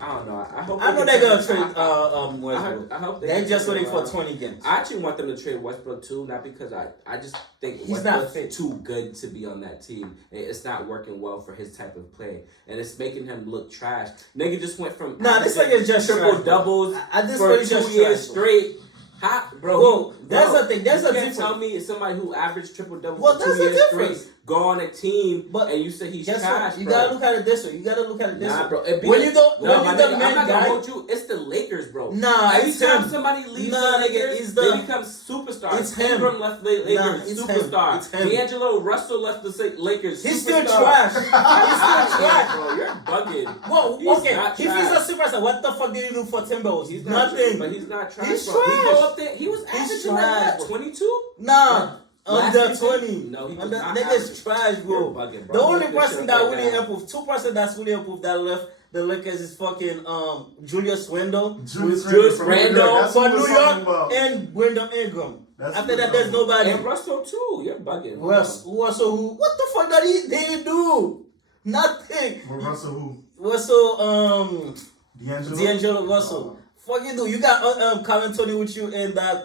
I don't know. I hope. I know they they're can gonna turn- trade Westbrook. I hope they They're can just turn waiting for around. 20 games. I actually want them to trade Westbrook too, not because I just think He's not Westbrook's fit. too good to be on that team. It's not working well for his type of play, and it's making him look trash. Nigga just went from Nah, this averaging nigga just triple trash, bro. doubles At this for point, 2 he's just years trash, bro. straight. How, bro? Whoa, that's the thing. There's you a can't difference. tell me somebody who averaged triple doubles Well, for 2 there's a years difference. straight go on a team, But and you say he's Guess trash, what? You bro. gotta look at it this way. You gotta look at it this Nah, way. bro. It be When the- you don't, no, when my you the nigga, I'm main not guy, gonna hold you. It's the Lakers, bro. nah, it's Anytime him. somebody leaves Nah, the nigga, Lakers, it's they the- become superstars. it's him. Ingram left the Lakers, Nah, it's him. superstar. It's him. D'Angelo Russell left the Lakers, He's superstar. still trash. He's still trash. Bro, you're bugging. Whoa, He's okay. not If trash. he's a superstar, what the fuck did he do for Timberwolves? He's not Nothing. but he's not trash, He's bro. He trash. go up there. He was averaging like trash, what, bro. 22? Nah, Last under season? 20. No, he was Under, not nigga's average. trash, bro. You're bugging, bro. The only Look this person shit that right really now. improved, 2% that's really improved that left the Lakers is fucking Julius Randle. Julius Julius from New York. Randle That's for what New we're talking York about. and Brandon Ingram. That's After what that, we're there's talking nobody. And Russell too. You're bugging. Russell, who? What the fuck did they do? Nothing. Well, Russell who? Russell, D'Angelo. D'Angelo Russell. Fuck you do. You got Carl Anthony with you and that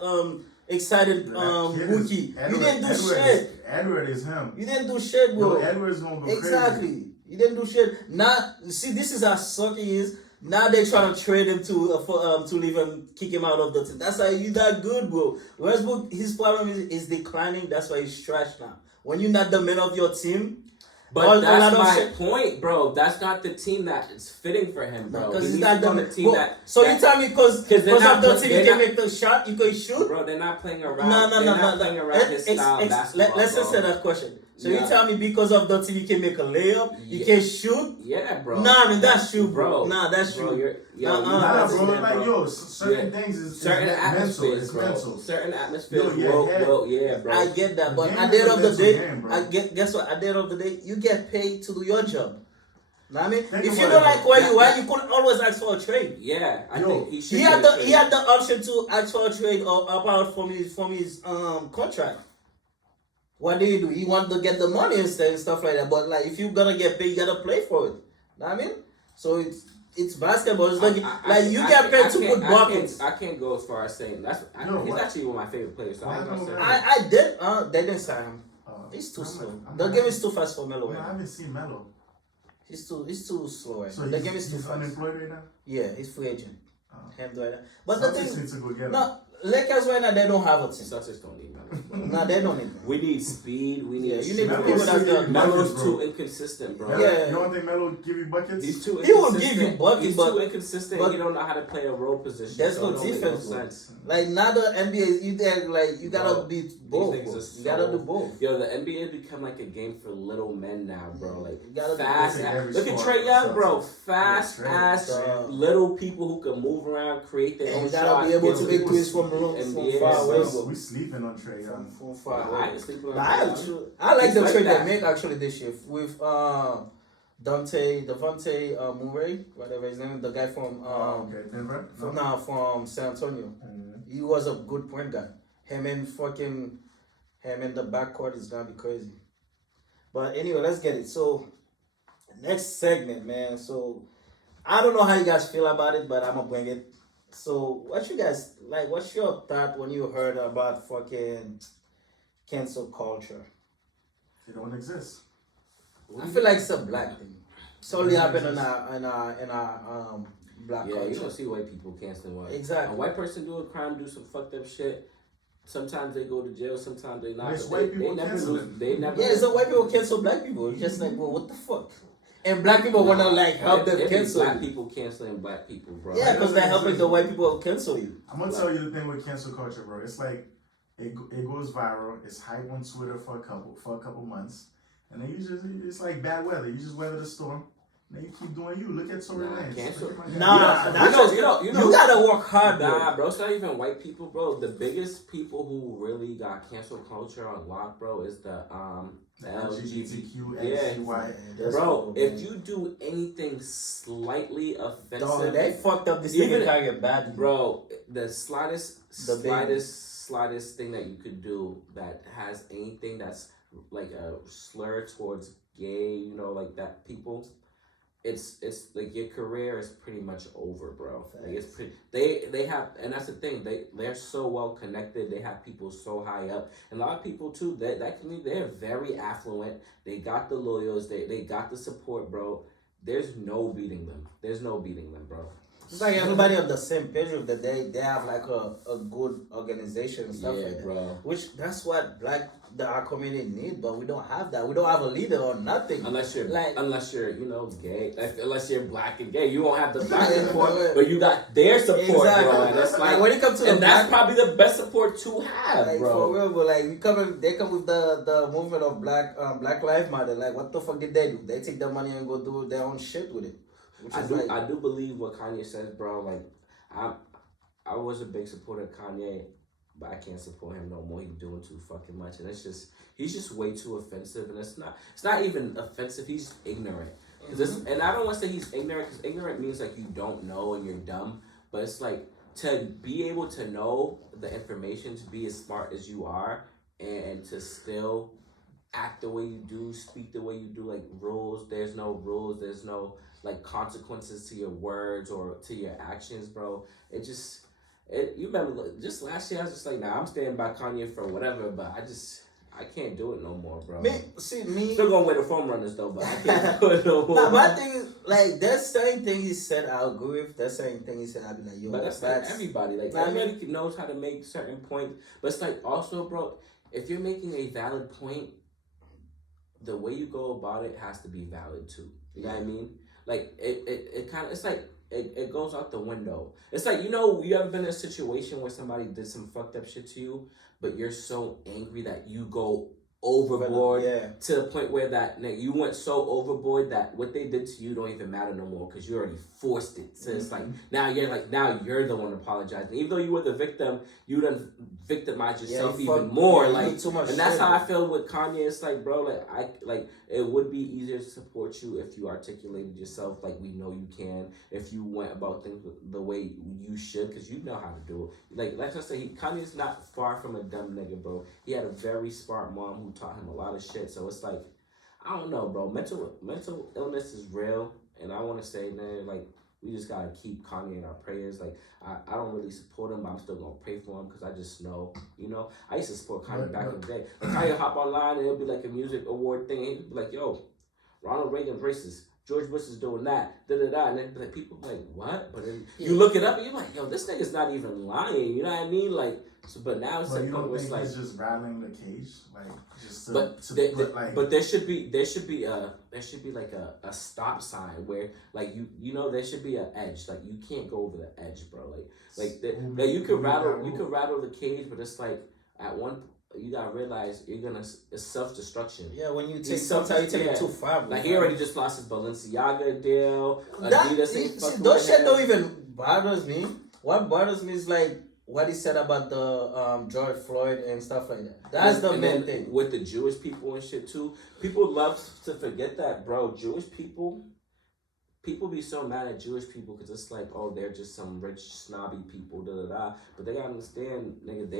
excited That kid is- rookie. You Edward- didn't do Edward shit. is- Edward is him. You didn't do shit, Yo, bro. Edward's gonna go Exactly. crazy. You didn't do shit. Now, see, this is how sucky he is. Now they're trying to trade him to leave him, kick him out of the team. That's how you that good, bro. Westbrook, his problem is declining. That's why he's trash now. When you're not the man of your team, But all that's that my shit- point, bro. That's not the team that is fitting for him, bro. because He he's needs not to be on the the team bro, that. So that, you tell me because they're of the not- team you they're can not- make the shot, you can shoot. Bro, they're not playing around. No. They're not playing around his style of basketball. Let's bro. answer that question. So Yeah. you tell me because of the team you can make a layup, you Yeah. can shoot. Yeah, bro. Nah, I mean that's shoot, bro. Nah, that's Bro, shoot. you're, yo, Uh-uh. you Nah, gotta bro. understand, Like, bro. yo, certain Yeah. things is Certain mental. atmospheres, It's bro. mental. Certain atmospheres Yo, yeah, will, yeah, bro. I get that, but Game at the end is of a the mental day, game, bro. guess what? At the end of the day, you get paid to do your job. Know what I mean, Think if about you don't it, like bro. where you are, you could always ask for a trade. Yeah, I Yo, think he should. He get had a the trade. option to ask for a trade or opt out from his contract. What did he do? He wanted to get the money and stuff like that. But like, if you're gonna get paid, you gotta play for it. Know what I mean? So it's basketball. It's like you I get paid can't- to I put can't- buckets. I can't go as far as saying he's actually one of my favorite players. So Why I'm gonna no say Melo? I did. They didn't sign him. He's too I'm slow. not- The game is too fast for Melo. No, Right I now. haven't seen Melo. He's too slow. Right So now. The game is too he's fast. unemployed right now? Yeah, he's free agent. Oh. Him right now. But the Celtics thing, need to go get him. no, Lakers right now they don't have a team. Celtics don't need Melo. No, they don't need him. We need speed. We need. Yeah, you need Melo's people that giving you got Melo's buckets, too bro. inconsistent, bro. Melo, Yeah. You don't think Melo give you buckets? He's too. He will inconsistent. give you buckets, He's but- too inconsistent. but he don't know how to play a role position. There's so no it don't make defense, No bro. sense. Like now the NBA, you gotta Bro, be These both. niggas Bro. are You gotta so- do both. Yo, the NBA has become like a game for little men now, bro. Like You gotta do fast. both. Every Look at sport, Trey Young, bro. Celtics. Fast Yeah, Trey, ass bro. little people who can move around, create their And own you gotta shot. be able get to to make the- threes from NBA, far away, so- bro. We sleeping on Trey Young. From far Nah, away. I ain't sleeping on But Trey Young. I like He's the like trade that. they make actually this year with Devontae Murray, whatever his name, is, the guy from Okay, Denver? from San Antonio. Mhm. He was a good point guard. Him in the backcourt is gonna be crazy. But anyway, let's get it. So next segment, man. So I don't know how you guys feel about it, but I'm gonna bring it. So what you guys like? What's your thought when you heard about fucking cancel culture? It don't exist. I feel like it's a black thing. It's only happened in our black Yeah, you culture. don't see white people canceling white. Exactly. A white person do a crime, do some fucked up shit. Sometimes they go to jail, sometimes they not. There's But white they people never canceling. lose. They never. Yeah, so white people cancel black people. It's just like, well, what the fuck? And black people wanna like help them It be cancel black you. people canceling black people, bro. Yeah, because they're helping the white people cancel you. I'm gonna tell you the thing with cancel culture, bro. It's like it goes viral. It's hype on Twitter for a couple months, and then it's like bad weather. You just weather the storm. Then you keep doing you. Look at Tory Nah, Lanez. cancel- Look at my guy. Nah, You know- you gotta work hard, Nah, bro. bro, it's not even white people, bro. The biggest people who really got cancel culture on lock, bro, is the The LGBTQ. LGBTQ, Yeah. XY. That's Bro, cool, if man. you do anything slightly offensive, Dog, they fucked up this thing Even- in Target bad, bro, the slightest baby. thing that you could do that has anything that's like a slur towards gay, you know, like that people, it's like your career is pretty much over, bro. Like it's pretty. They have, and that's the thing. They're so well connected. They have people so high up, and a lot of people too. That community, they're very affluent. They got the loyals. They got the support, bro. There's no beating them. There's no beating them, bro. It's like everybody on the same page with that they have like a good organization and stuff Yeah, like that. bro. Which that's what our community need, but we don't have that. We don't have a leader or nothing. Unless you're Like- you know, gay. Unless you're black and gay, you won't have the black Yeah, support, but- but you got their support, Exactly. bro. And that's like, when it comes to the and that's black, probably the best support to have, like bro. for real, but like they come with the movement of Black Lives Matter. Like what the fuck did they do? They take their money and go do their own shit with it. Which is like, I do believe what Kanye says, bro. Like, I was a big supporter of Kanye, but I can't support him no more. He's doing too fucking much, and he's just way too offensive. And it's not even offensive. He's ignorant. And I don't want to say he's ignorant because ignorant means like you don't know and you're dumb. But it's like to be able to know the information, to be as smart as you are, and to still act the way you do, speak the way you do, like rules. There's no rules. There's no like consequences to your words or to your actions, bro. You remember just last year I was just like, nah, I'm staying by Kanye for whatever, but I can't do it no more, bro. me. Still gonna wait the foam runners though, but I can't do it no more. Nah, my thing is like there's certain things he said I agree with. There's certain things he said I'd be like, yo, But that's like everybody. Like I mean- everybody knows how to make certain points. But it's like also, bro, if you're making a valid point, the way you go about it has to be valid too. You know what I mean? Like it kind of it's like it goes out the window. It's like, you know, you ever been in a situation where somebody did some fucked up shit to you, but you're so angry that you go overboard Yeah. to the point where that you went so overboard that what they did to you don't even matter no more because you already forced it. So it's like now you're the one apologizing. Even though you were the victim, you done victimized yourself even more. you Like, do too much and that's shit, how I bro. feel with Kanye. It's like, bro, it would be easier to support you if you articulated yourself like we know you can. If you went about things the way you should, because you know how to do it. Like, let's just say Kanye's not far from a dumb nigga, bro. He had a very smart mom who taught him a lot of shit. So it's like, I don't know, bro. Mental illness is real, and I want to say, man, like we just gotta keep Kanye in our prayers. Like I don't really support him, but I'm still gonna pray for him because I just know, you know. I used to support Kanye back in the day. Like Kanye hop online and it'll be like a music award thing, and he'd be like, "Yo, Ronald Reagan's racist. George Bush is doing that, and then like people be like, what? But then you look it up and you're like, yo, this nigga's not even lying. You know what I mean? Like, so, but now it's but like, you don't think like, he's just rattling the cage, like just to, but there should be like a stop sign where like you know there should be an edge. Like you can't go over the edge, bro. Like you could rattle the cage, but it's like at one. You gotta realize it's self-destruction. Yeah, when you take sometimes you take it too far. Like he already just lost his Balenciaga deal. Those shit don't even bothers me. What bothers me is like what he said about the George Floyd and stuff like that. That's the main thing. With the Jewish people and shit too. People love to forget that, bro. Jewish people be so mad at Jewish people because it's like, oh, they're just some rich, snobby people, da-da-da. But they gotta understand, nigga,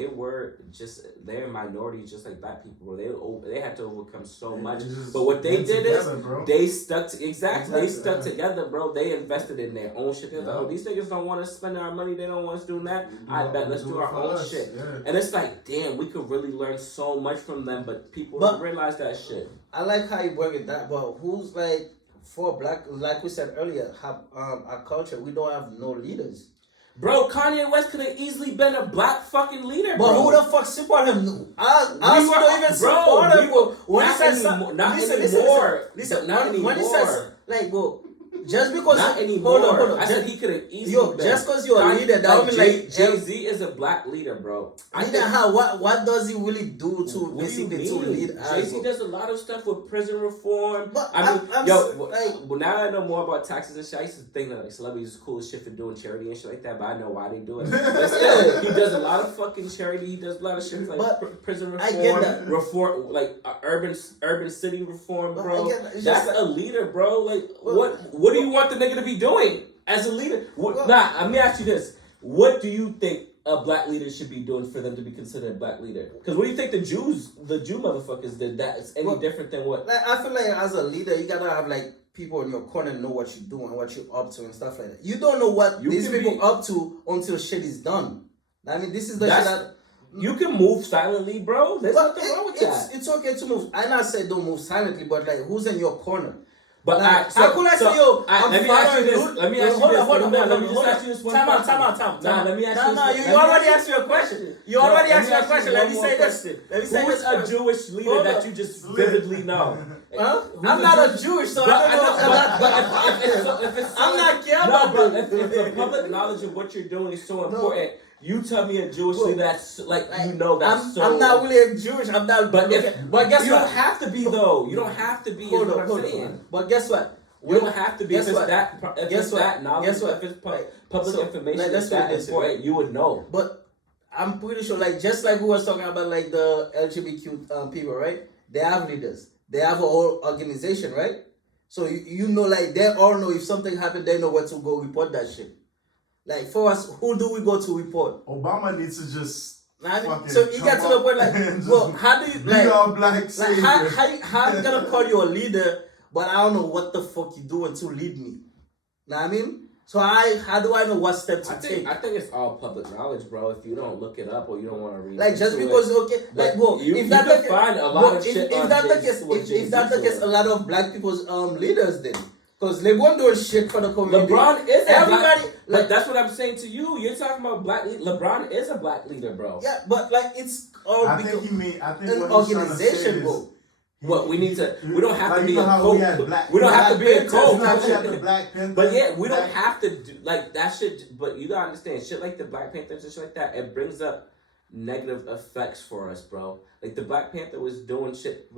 they're a minority just like black people. They had to overcome so much. But what they did together, is, they stuck together, bro. They invested in their own shit. They're like, oh, these niggas don't want to spend our money. They don't want us doing that. I bet let's do our own shit. Yeah. And it's like, damn, we could really learn so much from them, but people don't realize that shit. I like how you work it that, but who's like, for black, like we said earlier, our culture, we don't have no leaders. Bro, Kanye West could have easily been a black fucking leader, bro. But who the fuck support him? I don't even support him. When he says, like, bro, just because not anymore. Hold on. I said he could have easily been. Just because you're a leader, that would mean like Jay-Z is a black leader, bro. What does he really do to basically to lead? Jay-Z does a lot of stuff with prison reform. But well, now I know more about taxes and shit. I used to think that like celebrities is cool as shit for doing charity and shit like that, but I know why they do it. But still, he does a lot of fucking charity. He does a lot of shit like prison reform, like urban city reform, bro. That's a leader, bro. Like what do you want the nigga to be doing as a leader? Let me ask you this. What do you think a black leader should be doing for them to be considered a black leader? Because what do you think the Jew motherfuckers did that is any different than what? Like, I feel like as a leader, you gotta have like people in your corner know what you're doing, what you're up to and stuff like that. You don't know what these people up to until shit is done. I mean, this is the shit that... You can move silently, bro. There's nothing wrong with that. It's okay to move. I not say don't move silently, but like, who's in your corner? But let me ask you this. Let me just ask you this one question. Time. Let me ask you this. You already asked your question. Let me say this. Who is a Jewish leader that you just vividly know? I'm not a Jewish, so I don't know. If it's I'm not care about if the public knowledge of what you're doing is so important, you tell me a Jewish leader that's like you know that's so. I'm not really a Jewish. I'm not. But guess what? You don't have to be though. You don't have to be. Hold on. But guess what? You don't have to be. If it's that knowledge, if it's public information, that's that important. You would know. But I'm pretty sure, like just like we was talking about, like the LGBTQ people, right? They have leaders. They have a whole organization, right? So you know, like they all know if something happened, they know where to go report that shit. Like for us, who do we go to report? Obama needs to just. So you get to the point like, well, how do you how I'm gonna call you a leader, but I don't know what the fuck you doing to lead me? Know what I mean? So how do I know what step to take? I think it's all public knowledge, bro. If you don't look it up or you don't want to read, like just because if that's the case, a lot of black people's leaders then. Because LeBron doing shit for the community. LeBron is everybody. But that's what I'm saying to you. You're talking about black. LeBron is a black leader, bro. Yeah, but like it's all I think an organization, bro. What we need to, we don't have to be a coach. We don't have to be a coach. But yeah, we don't have to do like that shit. But you gotta understand, shit like the Black Panthers and shit like that. It brings up negative effects for us, bro. Like the Black Panther was doing shit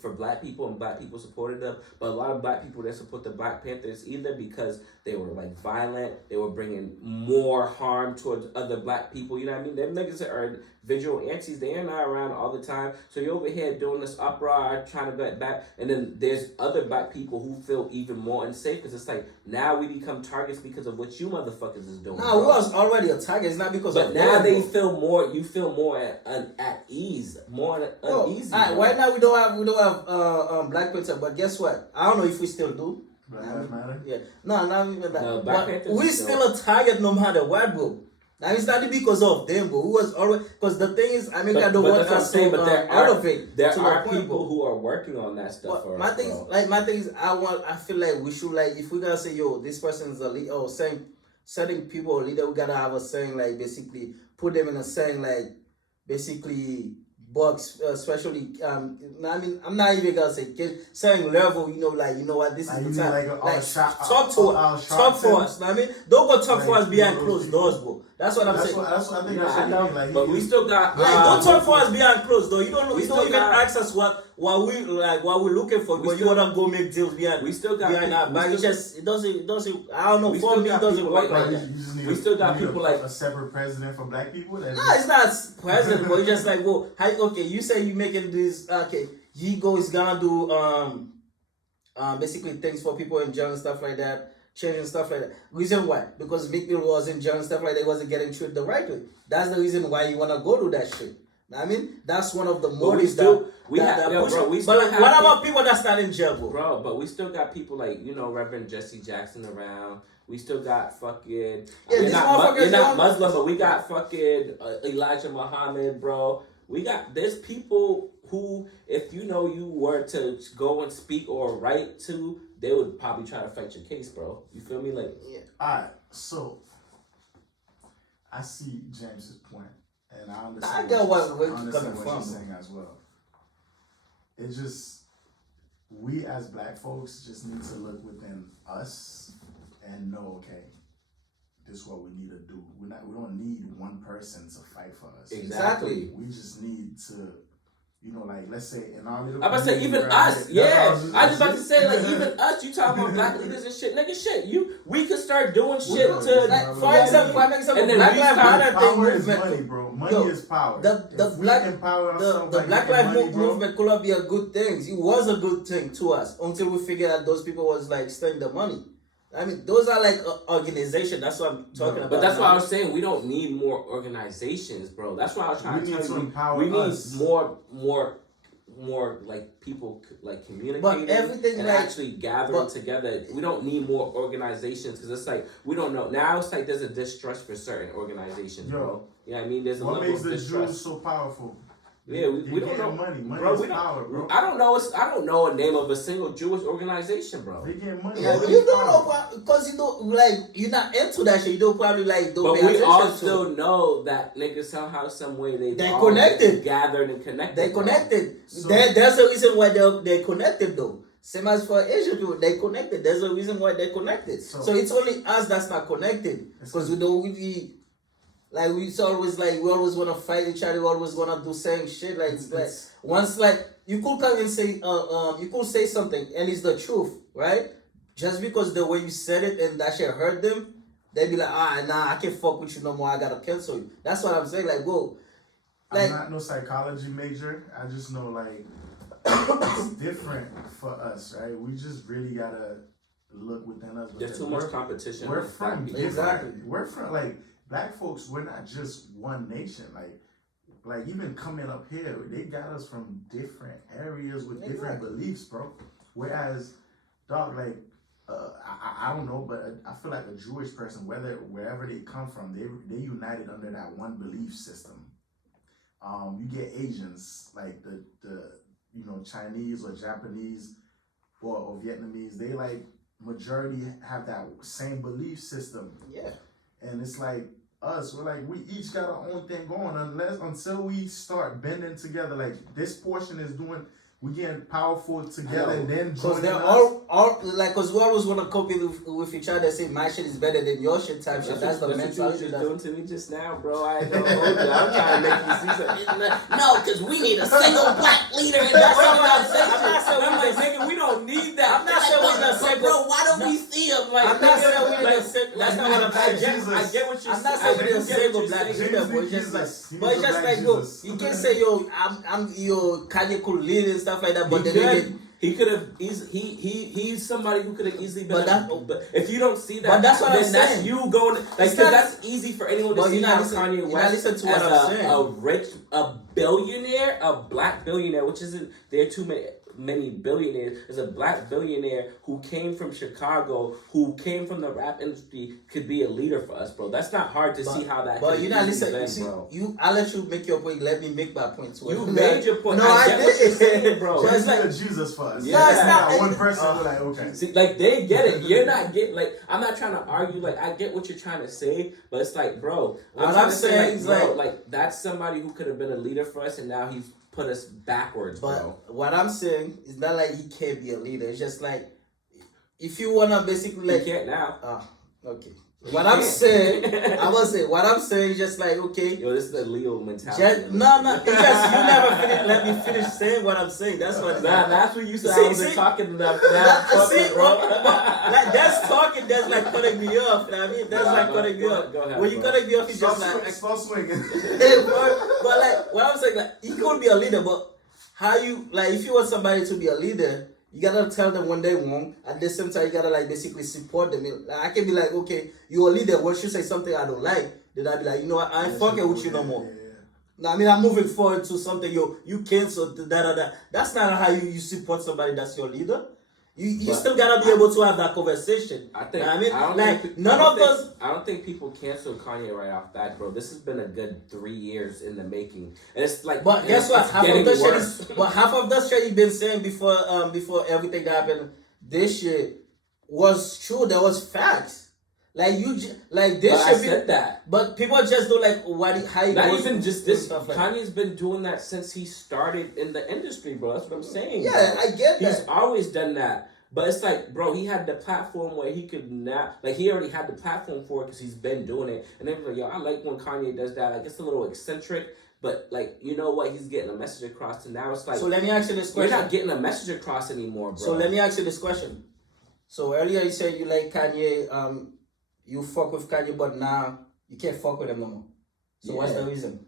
for black people and black people supported them, but a lot of black people didn't support the Black Panthers either because they were like violent, they were bringing more harm towards other black people, you know what I mean? Them niggas are vigilantes, they are not around all the time, so you're over here doing this uproar, trying to get back, and then there's other black people who feel even more unsafe because it's like, now we become targets because of what you motherfuckers is doing. No, we was already a target, it's not because of now they feel more, you feel more at ease, more uneasy. Right now we don't have Black Panther, but guess what? I don't know if we still do. Black Lives Matter. Yeah, no, not even that. No, Black But Panthers we is still a target no matter what, bro. Now it's not because of them, bro. Who was always because the thing is, America don't want that's what I'm us saying, to but there elevate. There to are the point, people bro. who are working on that stuff. But For my us, thing is, bro. my thing is, I feel like we should like if we gotta say, yo, this person is a leader, or saying setting people a leader, we gotta have a saying like basically put them in a saying like basically box, especially I mean, I'm not even gonna say saying level, you know, like you know what this Like, is you the mean time. like Talk for us. Know what I mean, don't go talk for us behind closed doors, bro. That's what I'm saying. That's what I think. Yeah, That's what I know, you mean. Like, but we still got. Like, don't talk for us behind closed door. You don't know. We You don't still even got- ask us what we like, what we're looking for. We But you still- wanna go make deals behind. We still got. behind our we back. It still- just it doesn't. I don't know. We For still me, it got doesn't people work like like that. that. You just need We still got you need people like- a separate president for black people. No, it's not president, but it's just like, well, okay, you say you making this, okay, he goes gonna do basically things for people in jail and stuff like that, changing stuff like that. Reason why? Because Meek Mill was in jail and stuff like that, wasn't getting treated the right way. That's the reason why you wanna go do that shit. I mean, that's one of the But motives bro, push we it. still But like, have what about people that's not in jail, bro? Bro, but we still got people like, you know, Reverend Jesse Jackson around. We still got fucking. Yeah, you're these not, motherfuckers you're not don't- Muslim, but we got fucking Elijah Muhammad, bro. There's people who, if you know you were to go and speak or write to, they would probably try to fight your case, bro. You feel me? Like, Alright, so I see James's point, and I understand. I get where I you're understand coming what you're from. saying as well. It's just we as black folks just need to look within us and know, okay, this is what we need to do. We don't need one person to fight for us. exactly. We just need to, you know, like let's say in our little. I'm about to say even community, us, right? yeah. That's what I was about to say like Yeah. even us. You talking about black leaders and shit, nigga, shit. We could start doing shit will. to. Like, for example, And then Black we Lives start- Matter thing Power is movement. money, bro. Money Yo, is power. the If black- we empower The ourselves by Black getting Lives money, bro, Movement could not be a good thing. It was a good thing to us until we figured out those people was like stealing the money. I mean, those are like organization. That's what I'm talking about. But that's now. why I was saying we don't need more organizations, bro. That's why I was trying We to need tell to you. empower We need us. more like people like communicating But everything and like- actually gathering but- together. We don't need more organizations because it's like we don't know now. It's like there's a distrust for certain organizations, Yo, bro. You know what I mean? There's a what level makes of the distrust. Jews so powerful? Yeah, we They don't getting know. money. Money Bro, is we don't- power, bro. I don't know a name of a single Jewish organization, bro. They get money. Yeah, Money you is don't know power. because you don't like you're not into that shit. You don't probably like don't But pay we attention all to still it. know that niggas somehow, some way They all connected. gathered and connected. They bro. connected. So- There's a reason why they're connected though. Same as for Asian people, they connected. There's a reason why they're connected. So it's only us that's not connected because we don't really. Like we always wanna fight each other. We always wanna do same shit. Like it's like once like you could come and say you could say something and it's the truth, right? Just because the way you said it and that shit hurt them, they be like, nah, I can't fuck with you no more. I gotta cancel you. That's what I'm saying. Like, whoa, like I'm not no psychology major. I just know like it's different for us, right? We just really gotta look within us. There's too much competition. We're with from black people. Exactly. We're from like black folks. We're not just one nation. Like even coming up here, they got us from different areas with different Exactly. beliefs, bro. Whereas, dog, like I don't know, but I feel like a Jewish person, wherever they come from, they united under that one belief system. You get Asians like the Chinese or Japanese or Vietnamese. They like majority have that same belief system. yeah. And it's like us, we're like, we each got our own thing going until we start bending together. Like this portion is doing, we getting powerful together and then Because joining they're us. all like, because we always want to compete with each other, say my shit is better than your shit type shit. That's the what you mentality. was That's- doing to me just now, bro. I ain't gonna hold you. I'm trying to make you see something. No, because we need a single black leader in the That's what I'm organization. I'm like, nigga, we don't need that. I'm not saying we not saying, bro. Why don't we see him? Like, I'm not saying we like, need a single. That's not what I'm I saying. get what you're I'm not saying. saying we need a I get single what you're black saying. leader, but it's just like, but it's just like, yo, you can't say, yo, I'm yo, Kanye could lead and stuff like that, but then He could have he's somebody who could have easily been. But But if you don't see that, But that's what then I'm that's saying. you going. Like, It's because not- that's easy for anyone to But see you're not how listening- Kanye you're not West listening to as what I'm saying. a rich, a billionaire, a black billionaire, which isn't there are too many billionaires. There's a black billionaire who came from Chicago, who came from the rap industry, could be a leader for us, bro. That's not hard to see how that. But could you're not easily listening. been, See, bro. I'll let you make your point. Let me make my point too. You made your point. No, I I get what you're did. saying, bro. So Just it's like- like Jesus for us. Yeah. No, it's not- That one person who's like, okay. See, like they get it. You're not getting like I'm not trying to argue. Like I get what you're trying to say, but it's like, bro, What trying I'm to say, saying is bro, like- that's somebody who could have been a leader for us, and now he's put us backwards, But bro. what I'm saying is not like he can't be a leader. It's just like if you wanna basically like You can't now. okay. What I'm saying, I was saying what I'm saying is just like okay. Yo, this is the Leo mentality. No. It's just you never finish. Let me finish saying what I'm saying. That's what. Nah, that's what you said. See- I wasn't see- talking about See, that, bro. like that's talking. That's like cutting me off. You know what I mean, that's like cutting me off. Go ahead, When you bro. cutting me off, it's Stop just like. swinging. but like what I'm saying, like he could be a leader, but how you like if you want somebody to be a leader, you gotta tell them when they wrong. At the same time, you gotta like basically support them. Like, I can be like, okay, you're a leader. Once you say something I don't like, then I'll be like, you know what, I ain't fucking with you no more. No, I mean, I'm moving forward to something you cancel. Da. That's not how you support somebody that's your leader. You But still gotta be able to have that conversation. I think. Know what I mean, I don't like think, none I don't of think- us. I don't think people cancel Kanye right off that, bro. This has been a good 3 years in the making, and it's like. But guess what? It's Half of getting the shit worse. is, but half of the shit you've been saying before everything that happened, this shit was true. There was facts. Like like this But I should be. said that. But people just don't like how he Not goes even just through this. stuff like Kanye's been doing that since he started in the industry, bro. That's what I'm saying. Yeah, bro. I get He's that. always done that. But it's like, bro, he had the platform where he could not, like, he already had the platform for it because he's been doing it. And they were like, yo, I like when Kanye does that. Like, it's a little eccentric, but, like, you know what? He's getting a message across. And now it's like, So let me ask you this you're question. not getting a message across anymore, bro. So let me ask you this question. So earlier you said you like Kanye, you fuck with Kanye, but now you can't fuck with him no more. So what's Yeah. the reason?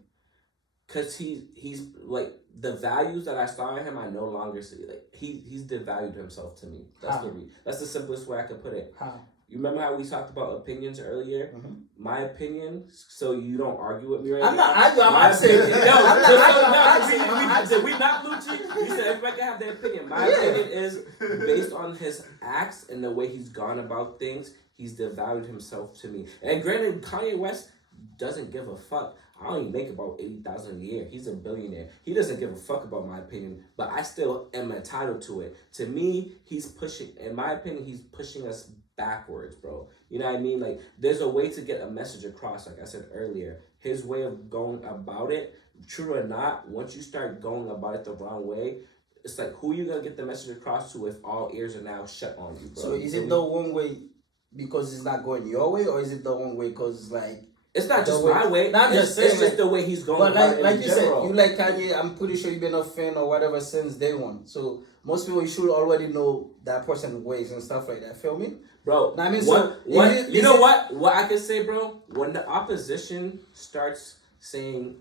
Because he's like, the values that I saw in him, I no longer see. Like, he's devalued himself to me. That's How? that's the simplest way I could put it. How? You remember how we talked about opinions earlier? Mhm. My opinion, so you don't argue with me right I'm now. not arguing. I'm My asking. opinion- I'm not no, arguing. I'm asking. did we not, Lucci? You said everybody can have their opinion. My Yeah. opinion is based on his acts and the way he's gone about things, he's devalued himself to me. And granted, Kanye West doesn't give a fuck. I only make about $80,000 a year. He's a billionaire. He doesn't give a fuck about my opinion, but I still am entitled to it. To me, he's pushing, in my opinion, he's pushing us backwards, bro. You know what I mean? Like, there's a way to get a message across, like I said earlier. His way of going about it, true or not, once you start going about it the wrong way, it's like, who you gonna get the message across to if all ears are now shut on you, bro? So is it the wrong way because it's not going your way, or is it the wrong way because it's like? It's not the just way- my way. No, I'm it's just saying, it's just like- the way he's going But about it like in you said, general. you like Kanye. I'm pretty sure you've been a fan or whatever since day one. So most people you should already know that person's ways and stuff like that. Feel me? Bro, I mean, what, so what, is it- you is know it- what I can say, bro? When the opposition starts saying,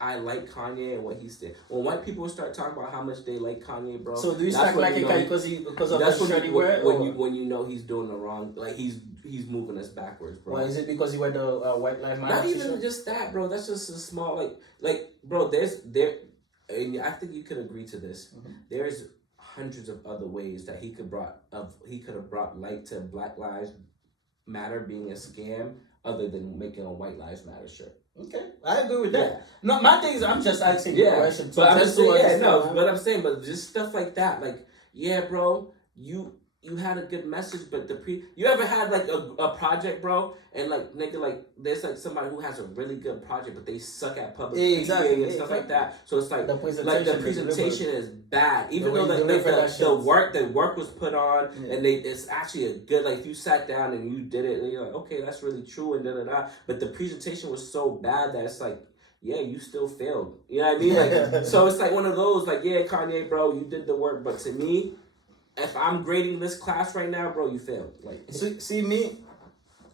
I like Kanye and what he said. When white people start talking about how much they like Kanye, bro. So do you that's start when liking you know Kanye because of that's the when shirt he you, wear? when you know he's doing the wrong, like he's moving us backwards, bro. Or is it because he wear the White Lives Matter Not even t-shirt? just that, bro. That's just a small, bro. And I think you could agree to this. Mhm. There's hundreds of other ways that he could have brought light to Black Lives Matter being a scam, other than making a White Lives Matter shirt. Okay, I agree with that. No, my thing is I'm just asking the Yeah, question. but I'm just saying, understand. but I'm saying, but just stuff like that, like, yeah, bro, you had a good message, but you ever had like a project, bro, and like nigga, like there's like somebody who has a really good project, but they suck at public Yeah, speaking exactly, and stuff like that. So it's like The the presentation presentation is bad, even The way though you deliver that shit. the work was put on, Yeah. and it's actually a good, like if you sat down and you did it, and you're like, okay, that's really true, and but the presentation was so bad that it's like, yeah, you still failed. You know what I mean? Like, so it's like one of those, like, yeah, Kanye, bro, you did the work, but to me, if I'm grading this class right now, bro, you failed. Like, See me,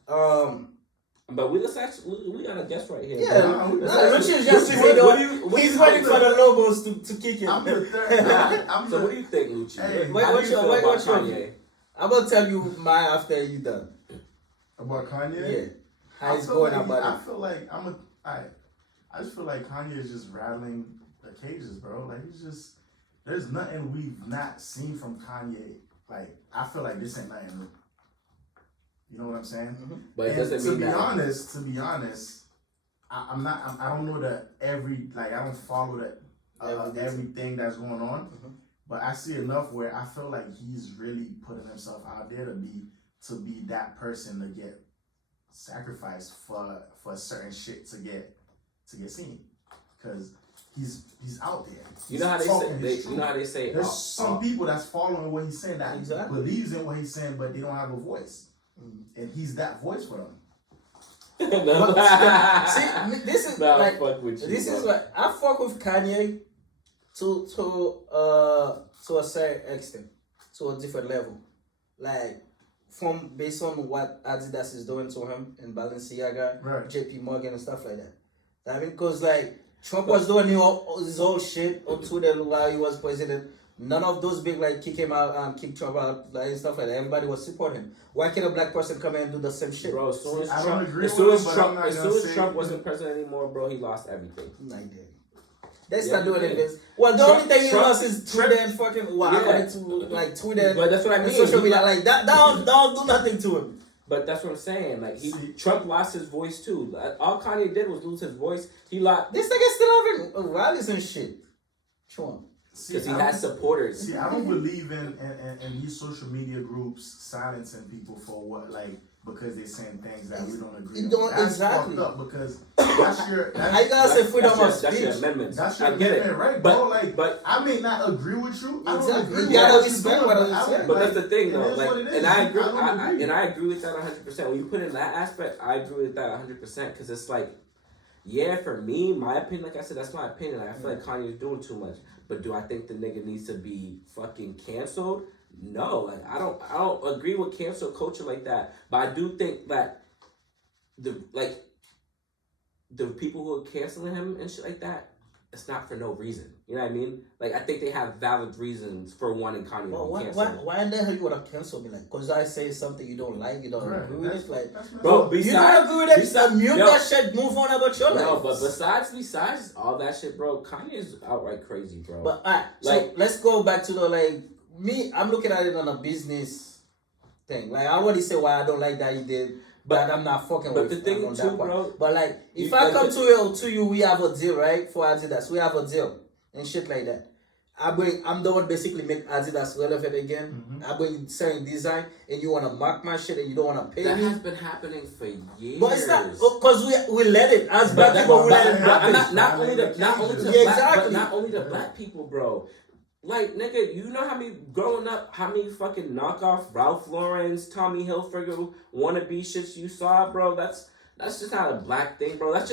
but we got a guest right here. yeah. bro. Richard's What just do you- waiting. what do you- He's what do waiting you- for the logos to kick in. I'm the third. So what do you think, Lucci? Hey, How do you feel about what's your- Kanye? I'm gonna tell you mine after you done. About Kanye? Yeah, how I it's feel going like, about I it. feel like I just feel like Kanye is just rattling the cages, bro. Like he's just there's nothing we've not seen from Kanye. Like I feel like this ain't nothing new. You know what I'm saying? Mm-hmm. But it And doesn't to mean be that. honest, I'm not. I don't know that I don't follow that everything that's going on. Mhm. But I see enough where I feel like he's really putting himself out there to be that person to get sacrificed for certain shit to get seen, because he's out there. You know how He's you know how they say. there's some people that's following what he's saying that Exactly. believes in what he's saying, but they don't have a voice, and he's that voice for them. See, this is Nah, like fuck with you, this bro. is what I fuck with Kanye to a certain extent, to a different level, like from based on what Adidas is doing to him and Balenciaga, Right. JP Morgan and stuff like that. I mean, because like Trump was doing his whole shit on Twitter while he was president. None of those big like kick him out, kick Trump out, like and stuff like that. Everybody was supporting him. Why can't a black person come in and do the same shit? Bro, as soon as I don't Trump, agree as with soon him, as but Trump, I'm not as gonna soon as say- Trump wasn't president anymore, bro, he lost everything. Like that. That's Yeah, not doing he it. did. This. Well, the Trump- only thing he Trump- lost is Twitter and fucking Yeah. according to like Twitter But that's what I and mean. social He media. lo- Like that don't do nothing to him. But that's what I'm saying. Like See- Trump lost his voice too. All Kanye did was lose his voice. He lost This nigga still having rallies and shit. Trump. because he I has don't- supporters. See, I don't believe in these social media groups silencing people for what, like, because they're saying things that we don't agree You on. don't- That's exactly. fucked up because that's your How you gotta say freedom of That's your speech? amendment. that's your I get it. amendment, right, But- bro? Like, but- I may not agree with you. I don't Exactly. agree You with gotta what respect you're doing, what but I'm I saying. don't- But like, that's the thing, it though. is Like, what it is. and I agree. don't agree. And I agree with that 100%. When you put in that aspect, I agree with that 100% because it's like, yeah, for me, my opinion, like I said, that's my opinion. Like, I feel like Kanye is doing too much. But do I think the nigga needs to be fucking canceled? No, like I don't agree with cancel culture like that. But I do think that the people who are canceling him and shit like that, it's not for no reason. You know what I mean? Like I think they have valid reasons for wanting Kanye Well, to be why canceled. in the hell you wanna cancel me? Like, cause I say something you don't like, you don't Right. agree with it. Like, That's Bro, you don't agree with it? besides- Mute yo. that shit. Move on about your No, life. but besides all that shit, bro, Kanye's outright crazy, bro. But alright, so Like- let's go back to the like me. I'm looking at it on a business thing. Like I already said why I don't like that he did, but I'm not fucking but with the thing on too, that part. bro, But like if you- I like come the- to you, we have a deal, right? For Adidas, we have a deal and shit like that. I'm the one basically make Adidas relevant again. Mhm. I bring certain design, and you wanna mark my shit, and you don't wanna pay that me. has been happening for years. But it's not because we let it as But black that- people. We but- let it but happen. not only the Yeah, black, exactly. but not only the black people, bro. Like nigga, you know how many growing up, how many fucking knockoff Ralph Lauren's, Tommy Hilfiger wannabe shits you saw, bro? That's just not a black thing, bro. But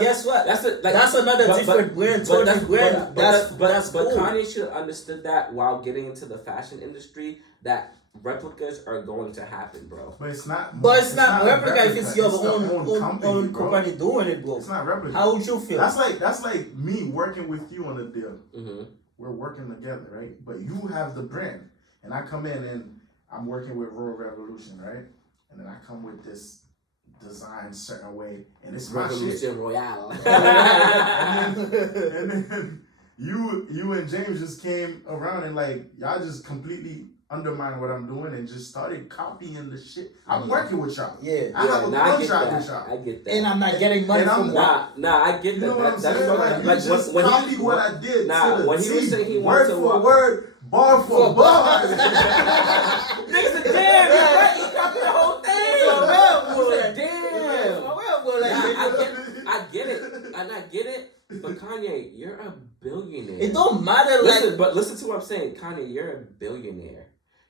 guess what? That's That's another different brand, totally brand. That's but cool. Kanye should have understood that while getting into the fashion industry, that replicas are going to happen, bro. But it's not. But it's not a replica if it's your the own bro. company doing it, bro. It's not replica. How would you feel? That's like me working with you on a deal. Mm-hmm. We're working together, right? But you have the brand, and I come in and I'm working with Royal Revolution, right? And then I come with this design certain way, and it's my shit. Revolution Royale. And then you and James just came around and like y'all just completely undermined what I'm doing and just started copying the shit. I'm working with y'all. Yeah. I have a Nah, I get contract that. with y'all. I get that. And I'm not getting money And I'm from that. Nah, I get You that. know what I'm That's saying? what- Like, you like, just when he- copied what I did. Nah, to the when he was T, saying he word wanted to for walk- word, bar for bar. Niggas are damn. You're right. You copied the whole thing. For real, bro. He Like, said, damn. for real, bro. Like, I get it, and I get it. But Kanye, you're a billionaire. it don't matter. Listen, but listen to what I'm saying. Kanye, you're a billionaire.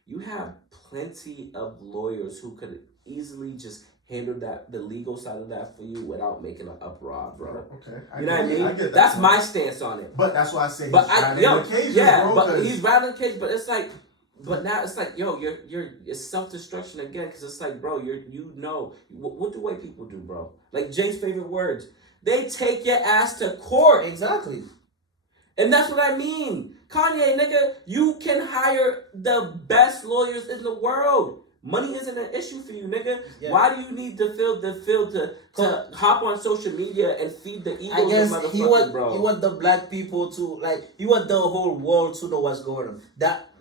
You have plenty of lawyers who could easily just handle the legal side of that for you without making an uproar, bro. Okay, You know what I mean? I get that That's point. my stance on it. But that's why I say But he's riding the cages, bro. but 'cause he's riding the cage. But it's like, but now it's like, yo, it's self destruction again. Because it's like, bro, what do white people do, bro? Like Jay's favorite words, they take your ass to court, exactly. and that's what I mean. Kanye, nigga, you can hire the best lawyers in the world. Money isn't an issue for you, nigga. Yeah. Why do you need to feel to hop on social media and feed the egos I guess of he motherfuckers, bro? He want the black people to he want the whole world to know what's going on.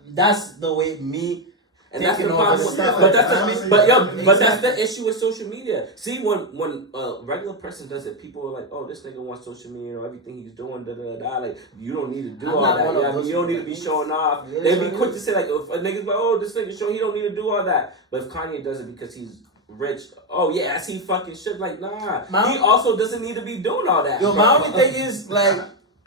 That's the way me. And that's the taking problem. over stuff. But that's Exactly. that's the issue with social media. See, when a regular person does it, people are like, "Oh, this nigga wants social media, or everything he's doing, da da da." Like, you don't need to do I'm all not that. one of Yeah, I mean, those you don't need to people. be showing off. It is They'd be what it quick to is. say like, if a nigga's like, "Oh, this nigga show he don't need to do all that." But if Kanye does it because he's rich, oh yeah, I see fucking shit. Like, nah, he also doesn't need to be doing all that. Yo, bro. my only thing is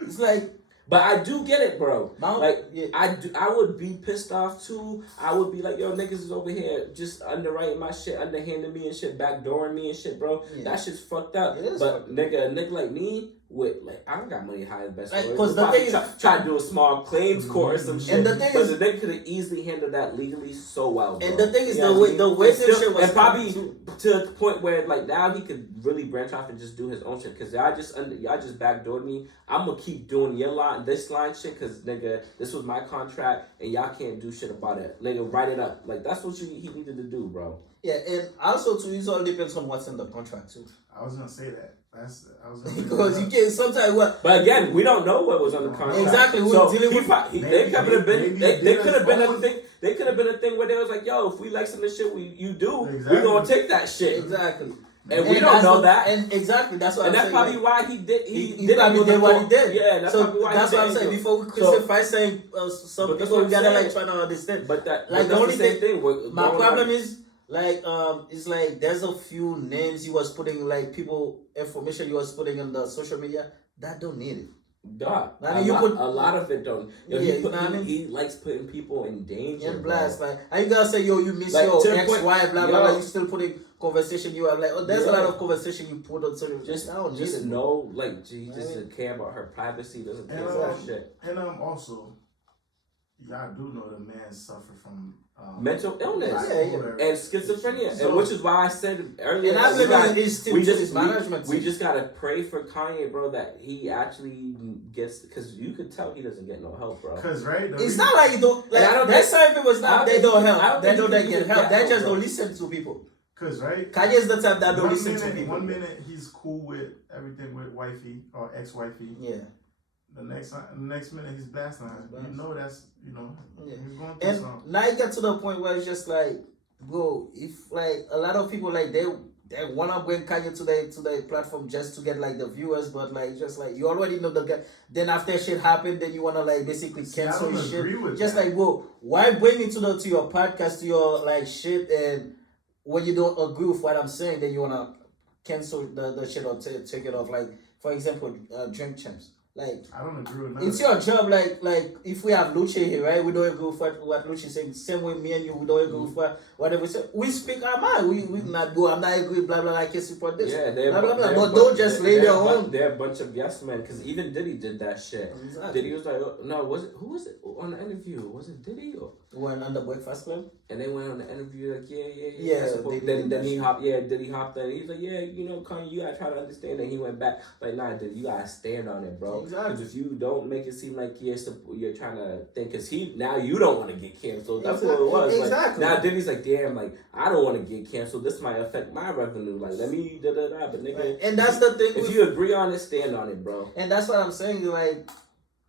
it's like. But I do get it, bro. Like, Yeah. I would be pissed off too. I would be like, yo, niggas is over here just underwriting my shit, underhanding me and shit, backdooring me and shit, bro. Yeah. That shit's fucked up. It is But fucked up. a nigga like me, with I don't got money to hire the best Like, lawyers. 'cause the We'll thing probably is- try to do a small claims court or some shit. And the thing but is- the nigga could have easily handled that legally so well, bro. And the thing is, You know what I mean? the way And this still- shit was and probably too. to the point where like now he could really branch off and just do his own shit. Cause y'all just backdoored me. I'm gonna keep doing your line, this line shit. Cause nigga, this was my contract, and y'all can't do shit about it. Nigga, write it up. Like that's what he needed to do, bro. Yeah, and also too, it all depends on what's in the contract too. I was gonna say that. I was gonna say Because that. you can sometimes what. But again, we don't know what was on the contract. Exactly, we're So dealing he with- pro- he- Maybe- they could have been. maybe They did could have been his a own- thing. They could have been a thing where they was like, "Yo, if we like some of the shit you do, Exactly. we gonna take that shit." Exactly. And we don't that's know the- that. And exactly, that's what And I'm that's saying. probably why he did. He did probably it did what he did. Yeah, that's so probably why. that's he what I'm did saying. it. Before we So- crucify saying some But that's people, what we gotta I'm like saying. try to understand. But that Like, like the the only same thing. My problem is it's like there's a few names he was putting, like people information he was putting in the social media that don't need it. Duh. I mean, you put- a lot of it don't. Yo, Yeah, he, put, you know what I mean? he likes putting people in danger. And bro. blast, like, and you gotta say, yo, you miss Like, your to the ex-wife, point- blah, yo. blah, blah. You still putting conversation, you are like, oh, there's a Yeah. lot of conversation you put on social media. Just I don't need just it. know, like, he just Right. doesn't care about her privacy. Doesn't care And, about shit. And also, y'all do know the man suffered from Mental illness. bipolar. And schizophrenia, So- and which is why I said earlier, And I that believe we gotta- that it's still we to just his management. we just gotta pray for Kanye, bro, that he actually gets, because you could tell he doesn't get no help, bro. Cause right, It's not like you don't. And I Like, don't that's think- some people. It's I don't not. They think don't he- I help. don't They think know he they can get get help. They help, just bro. don't listen to people. Cause right. Kanye's the type that don't One listen to minute, people. one minute he's cool with everything with wifey or ex-wifey. Yeah. The next minute he's blasting her. He's You know that's he's going through And something. now you get to the point where it's just like, bro, if like a lot of people like they wanna bring Kanye to their platform just to get like the viewers, but like just like you already know the guy. Then after shit happened, then you wanna like basically See, I cancel don't his agree shit. with Just that. like, bro, why bring it to your podcast, to your like shit, and when you don't agree with what I'm saying, then you wanna cancel the shit or take it off. Like for example, Drink Champs. Like I don't agree with none it's of your job, like if we have Luce here, right? We don't agree with what Luce is saying. Same way me and you, we don't agree with whatever we say. We speak our mind. We not go. I'm not agree. Blah blah. I can support this. Yeah, they're blah blah blah. they're But bu- don't just lay they're their bu- own. They're a bunch of yes men, because even Diddy did that shit. Exactly. Diddy was like, oh, no, who was it on the interview? Was it Diddy? When on the Breakfast Club. And they went on the interview like, yeah. Yeah, I suppose. they Then did then that he shit. hopped. Yeah, Diddy hopped in. He's like, yeah, you know, Kanye, you gotta try to understand. And he went back like, nah, Diddy, you gotta stand on it, bro. Exactly. Because if you don't make it seem like you're trying to think, because now you don't want to get canceled. That's what it was. Like, Exactly. now Diddy's like, damn, like I don't want to get canceled. This might affect my revenue. Like, let me da da da. But nigga, And that's the thing. if with- you agree on it, stand on it, bro. and that's what I'm saying. Like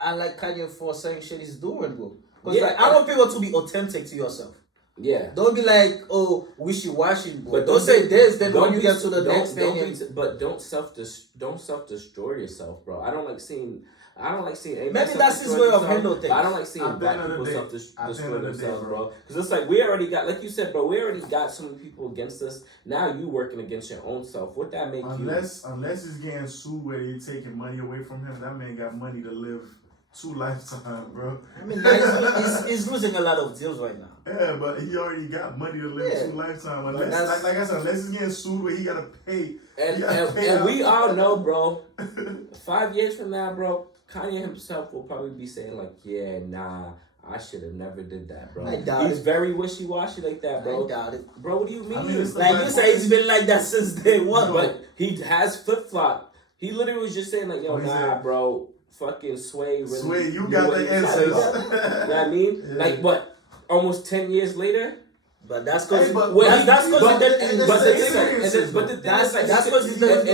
I like Kanye for saying shit he's doing, bro. Because Yeah. like I want people to be authentic to yourself. Yeah. Don't be like, oh, wishy-washy, bro. But don't say this, then don't when you be- get to the don't- next thing, don't and- be- but don't self destroy yourself, bro. I don't like seeing. Maybe that's his way of handle things. I don't like seeing At the black end of the people day- self at the end destroy of the day, themselves, bro. bro. Because it's like we already got, like you said, bro. We already got so many people against us. Now you working against your own self. What that make you? Unless he's getting sued where you're taking money away from him, that man got money to live 2 lifetimes, bro. I mean, now he's losing a lot of deals right now. Yeah, but he already got money to live Yeah. 2 lifetimes. But Unless, that's- like I said, unless he's getting sued where he gotta pay. And, Yeah, and, yeah. and we all know, bro. 5 years from now, bro, Kanye himself will probably be saying like, yeah, nah. I should have never did that, bro. I doubt He's it. very wishy-washy like that, bro. I doubt it. Bro, what do you mean? I mean, it's the Like black you say, it's been like that since day one. But he has flip-flop. He literally was just saying like, yo, What he nah, said? bro. Fucking Sway. Really, Sway, you knew got what the he was answers. talking about. You know what I mean? Yeah. Like, what? Almost 10 years later? But that's because Hey, but- that's because but- he didn't. but the thing experiences, is, but the thing That's is, like, that's because he didn't.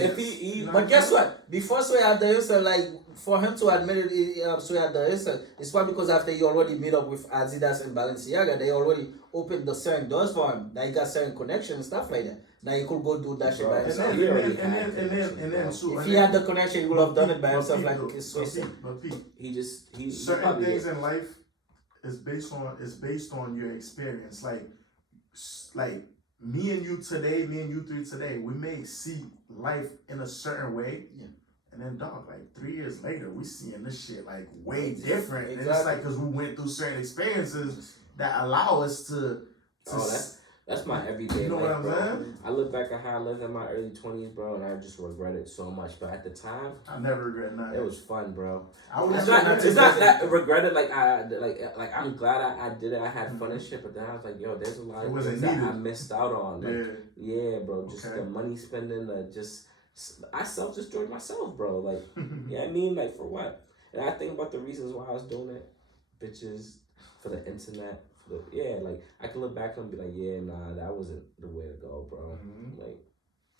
if he But guess what? Before Sway had the insult, like for him to admit it, Sway had the insult, it's probably because after he already meet up with Adidas and Balenciaga, they already opened the certain doors for him. Now he got certain connections and stuff like that. Now he could go do that shit by Bro, himself. And then too. If he had the connection, he would have done it by himself, like Pete, Sway said. But Pete, he certain probably things did. in life is based on your experience. Like me and you today, me and you three today, we may see life in a certain way. Yeah. And then, dog, like 3 years later, we seeing this shit like way different. And it's Exactly. like because we went through certain experiences that allow us to That's my everyday you know life, what I'm bro. saying? I look back at how I lived in my early 20s, bro, and I just regret it so much. But at the time, I never regret nothing. it was fun, bro. I would It's never not, regret it's not it. that regretted like I'm glad I did it. I had fun and shit, but then I was like, yo, there's a lot It of wasn't things that I needed. missed out on. Like, yeah, bro, just Okay. the money spending, I self-destroyed myself, bro. Like, yeah, I mean, like, for what? And I think about the reasons why I was doing it, bitches, for the internet. Like, I can look back and be like, yeah, nah, that wasn't the way to go, bro. Mhm. Like,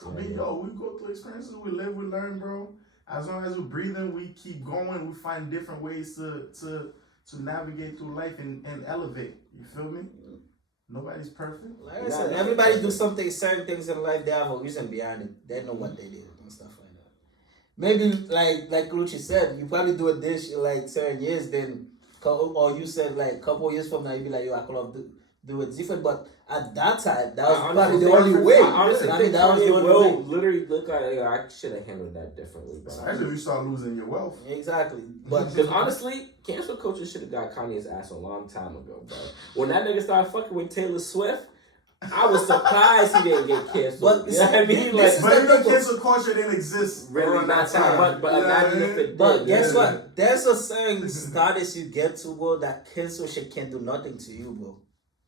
I mean, yo, we go through experiences, we live, we learn, bro. As long as we're breathing, we keep going, we find different ways to navigate through life and elevate. You feel me? Nobody's perfect. Like I said, everybody do something, certain things in life, they have a reason behind it. They know what they did and stuff like that. Maybe like Lucci said, you probably do a dish in like certain years, then or you said like couple years from now you be like, yo, I could have do it different. But at that time, that was probably the only way. I honestly think that was the only will way. literally look like, yo, I should have handled that differently, bro. Especially if you start losing your wealth. Exactly. But Because honestly, cancel culture should have got Kanye's ass a long time ago, bro. When that nigga started fucking with Taylor Swift, I was surprised he didn't get canceled. But You know what I mean? this Like, But you know, cancel culture didn't exist really around not that time. much, but You know what I imagine mean? if it But did. guess yeah. what? There's a certain status you get to, bro, that cancel shit can't do nothing to you, bro.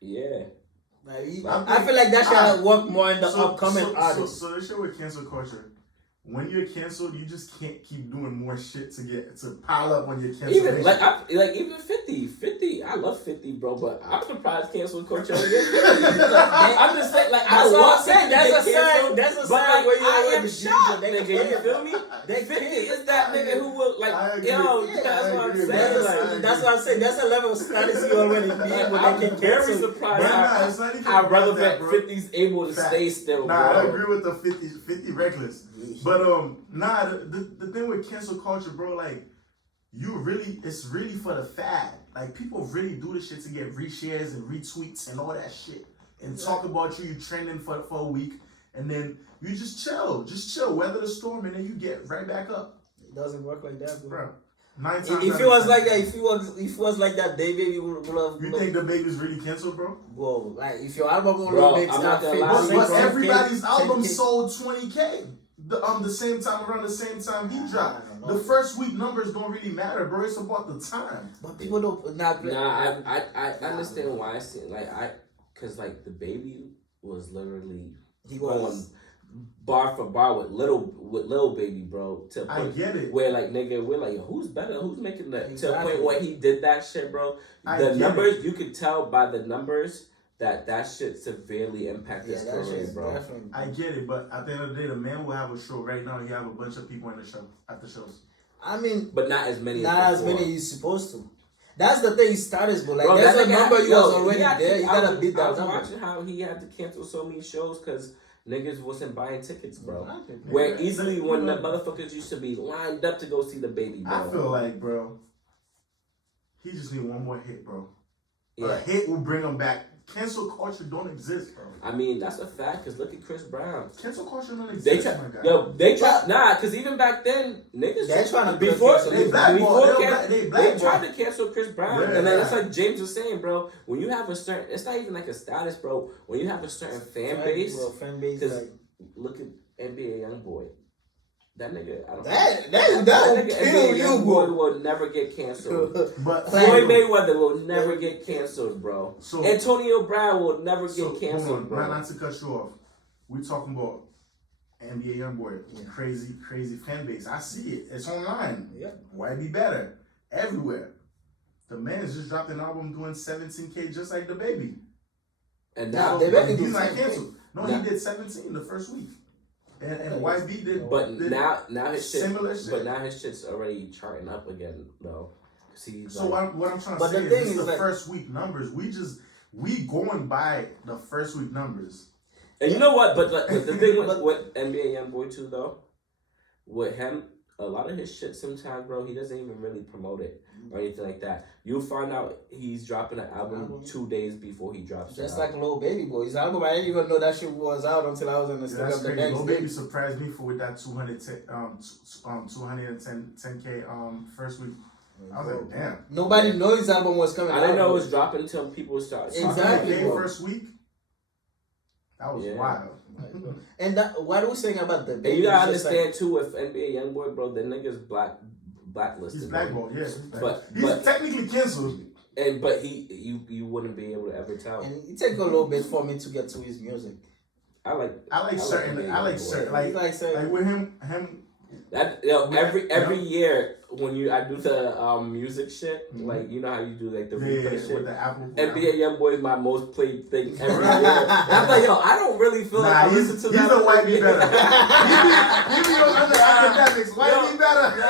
Yeah. Like, I I feel like that should work more in the upcoming artists. So this shit with cancel culture. When you're canceled, you just can't keep doing more shit to pile up on your cancellation. Even like even 50, I love 50, bro. But I'm surprised cancel culture. I'm just saying, like, That's I what want I'm saying. 50 to That's a get sign. canceled, That's a but, sign like, where you I already am did shocked, it. nigga. You feel me? They 50 can't. is that nigga who will I like, agree. yo, Yeah, that's I what I'm agree. saying. That's what I'm saying. That's a level of status you already need when I'm they can very cancel. surprised But nah, how, it's not even how about relevant that, bro. 50's able to Fact. stay still, Nah, I bro. agree with the 50 reckless. But nah, the thing with cancel culture, bro, like it's really for the fad. Like people really do this shit to get reshares and retweets and all that shit. And talk about you trending for a week, and then you just chill, weather the storm, and then you get right back up. It doesn't work like that, bro. Bro. 9 times If out it of was 10. like that, if it was like that, they maybe would have. You think the baby's really canceled, bro? Bro, like if your album Bro, only makes I'm that not gonna lie. famous, But 10K, everybody's album 10K. sold 20K. Around the same time he dropped. I don't know. The first week numbers don't really matter, bro. It's about the time. But people don't not. Nah, I understand why I see cause like the baby was literally He going was. bar for bar with little baby, bro. To I point get it. where like nigga, we're like, who's better? Who's making that? To the Exactly. point where he did that shit, bro. I The get numbers you could tell by the numbers that shit severely impacted Yeah, his that career, shit's bro. definitely. I get it, but at the end of the day, the man will have a show. Right now, he have a bunch of people in the show at the shows. I mean, But not as many. not as before. many he's supposed to. That's the thing. He started, but like Bro, there's that a nigga number had- you yo, was already he had to- there. You I gotta was- beat I that was number. watching how he had to cancel so many shows because niggas wasn't buying tickets, bro. Exactly. Where Yeah, easily you when the know- motherfuckers used to be lined up to go see the baby, bro. I feel like, bro, he just need one more hit, bro. Yeah. A hit will bring him back. Cancel culture don't exist, bro. I mean, that's a fact, because look at Chris Brown. Cancel culture don't They exist, try, my guy. they try, because even back then, niggas They're trying to before, cancel They him. blackball. they They tried to cancel Chris Brown, Yeah, and then it's yeah. like James was saying, bro, when you have a certain, it's not even like a status, bro, when you have a certain fan base, Bro, fan base. 'cause Like, look at NBA YoungBoy. That nigga, I don't that that will nigga kill NBA you, YoungBoy bro. will never get canceled. But Floyd Mayweather will never get canceled, bro. So- Antonio Brown will never So, get canceled, hold on, bro. not to cut you off. We talking about NBA YoungBoy, crazy fan base. I see it. It's online. Yeah. Why be better? Everywhere. The man has just dropped an album doing 17K just like the baby. And Nah, now, they But really do he's not the same canceled. No, Nah. he did 17 the first week, and YB did. but did now his shit. similar shit. But now his shit's already charting up again though. See, So what I'm trying to But say the is thing this is, the like- first week numbers. We going by the first week numbers. and you know what? But the thing with NBA YoungBoy too though, with him, a lot of his shit sometimes, bro, he doesn't even really promote it or anything like that. You'll find out he's dropping an album 2 days before he drops it. Just like Lil Baby Boy. His album, I didn't even know that shit was out until I was on the Yeah, Instagram that's the crazy. next Lil day. Baby surprised me with that 210K first week. I was like, damn. Nobody knows his album was coming I out. didn't know it was dropping until people started talking Exactly. about it. 200K first week. That was Yeah. wild. And that, what are we saying about the And Baby? you gotta It's just understand too, with NBA YoungBoy, bro, the nigga's blacklisted. He's bro. blackballed, yeah. But- he's but- technically canceled. But you wouldn't be able to ever tell. And it take a little bit for me to get to his music. I like certain. NBA I like YoungBoy. certain. Like Like saying, with him. That every year when I do the music shit, like you know how you do like the replay Yeah, shit. with the Apple. NBA YoungBoy is my most played thing every year. And I'm like, yo, I don't really feel like I listen to that. He's a white be better. he be on the academics. White be better. I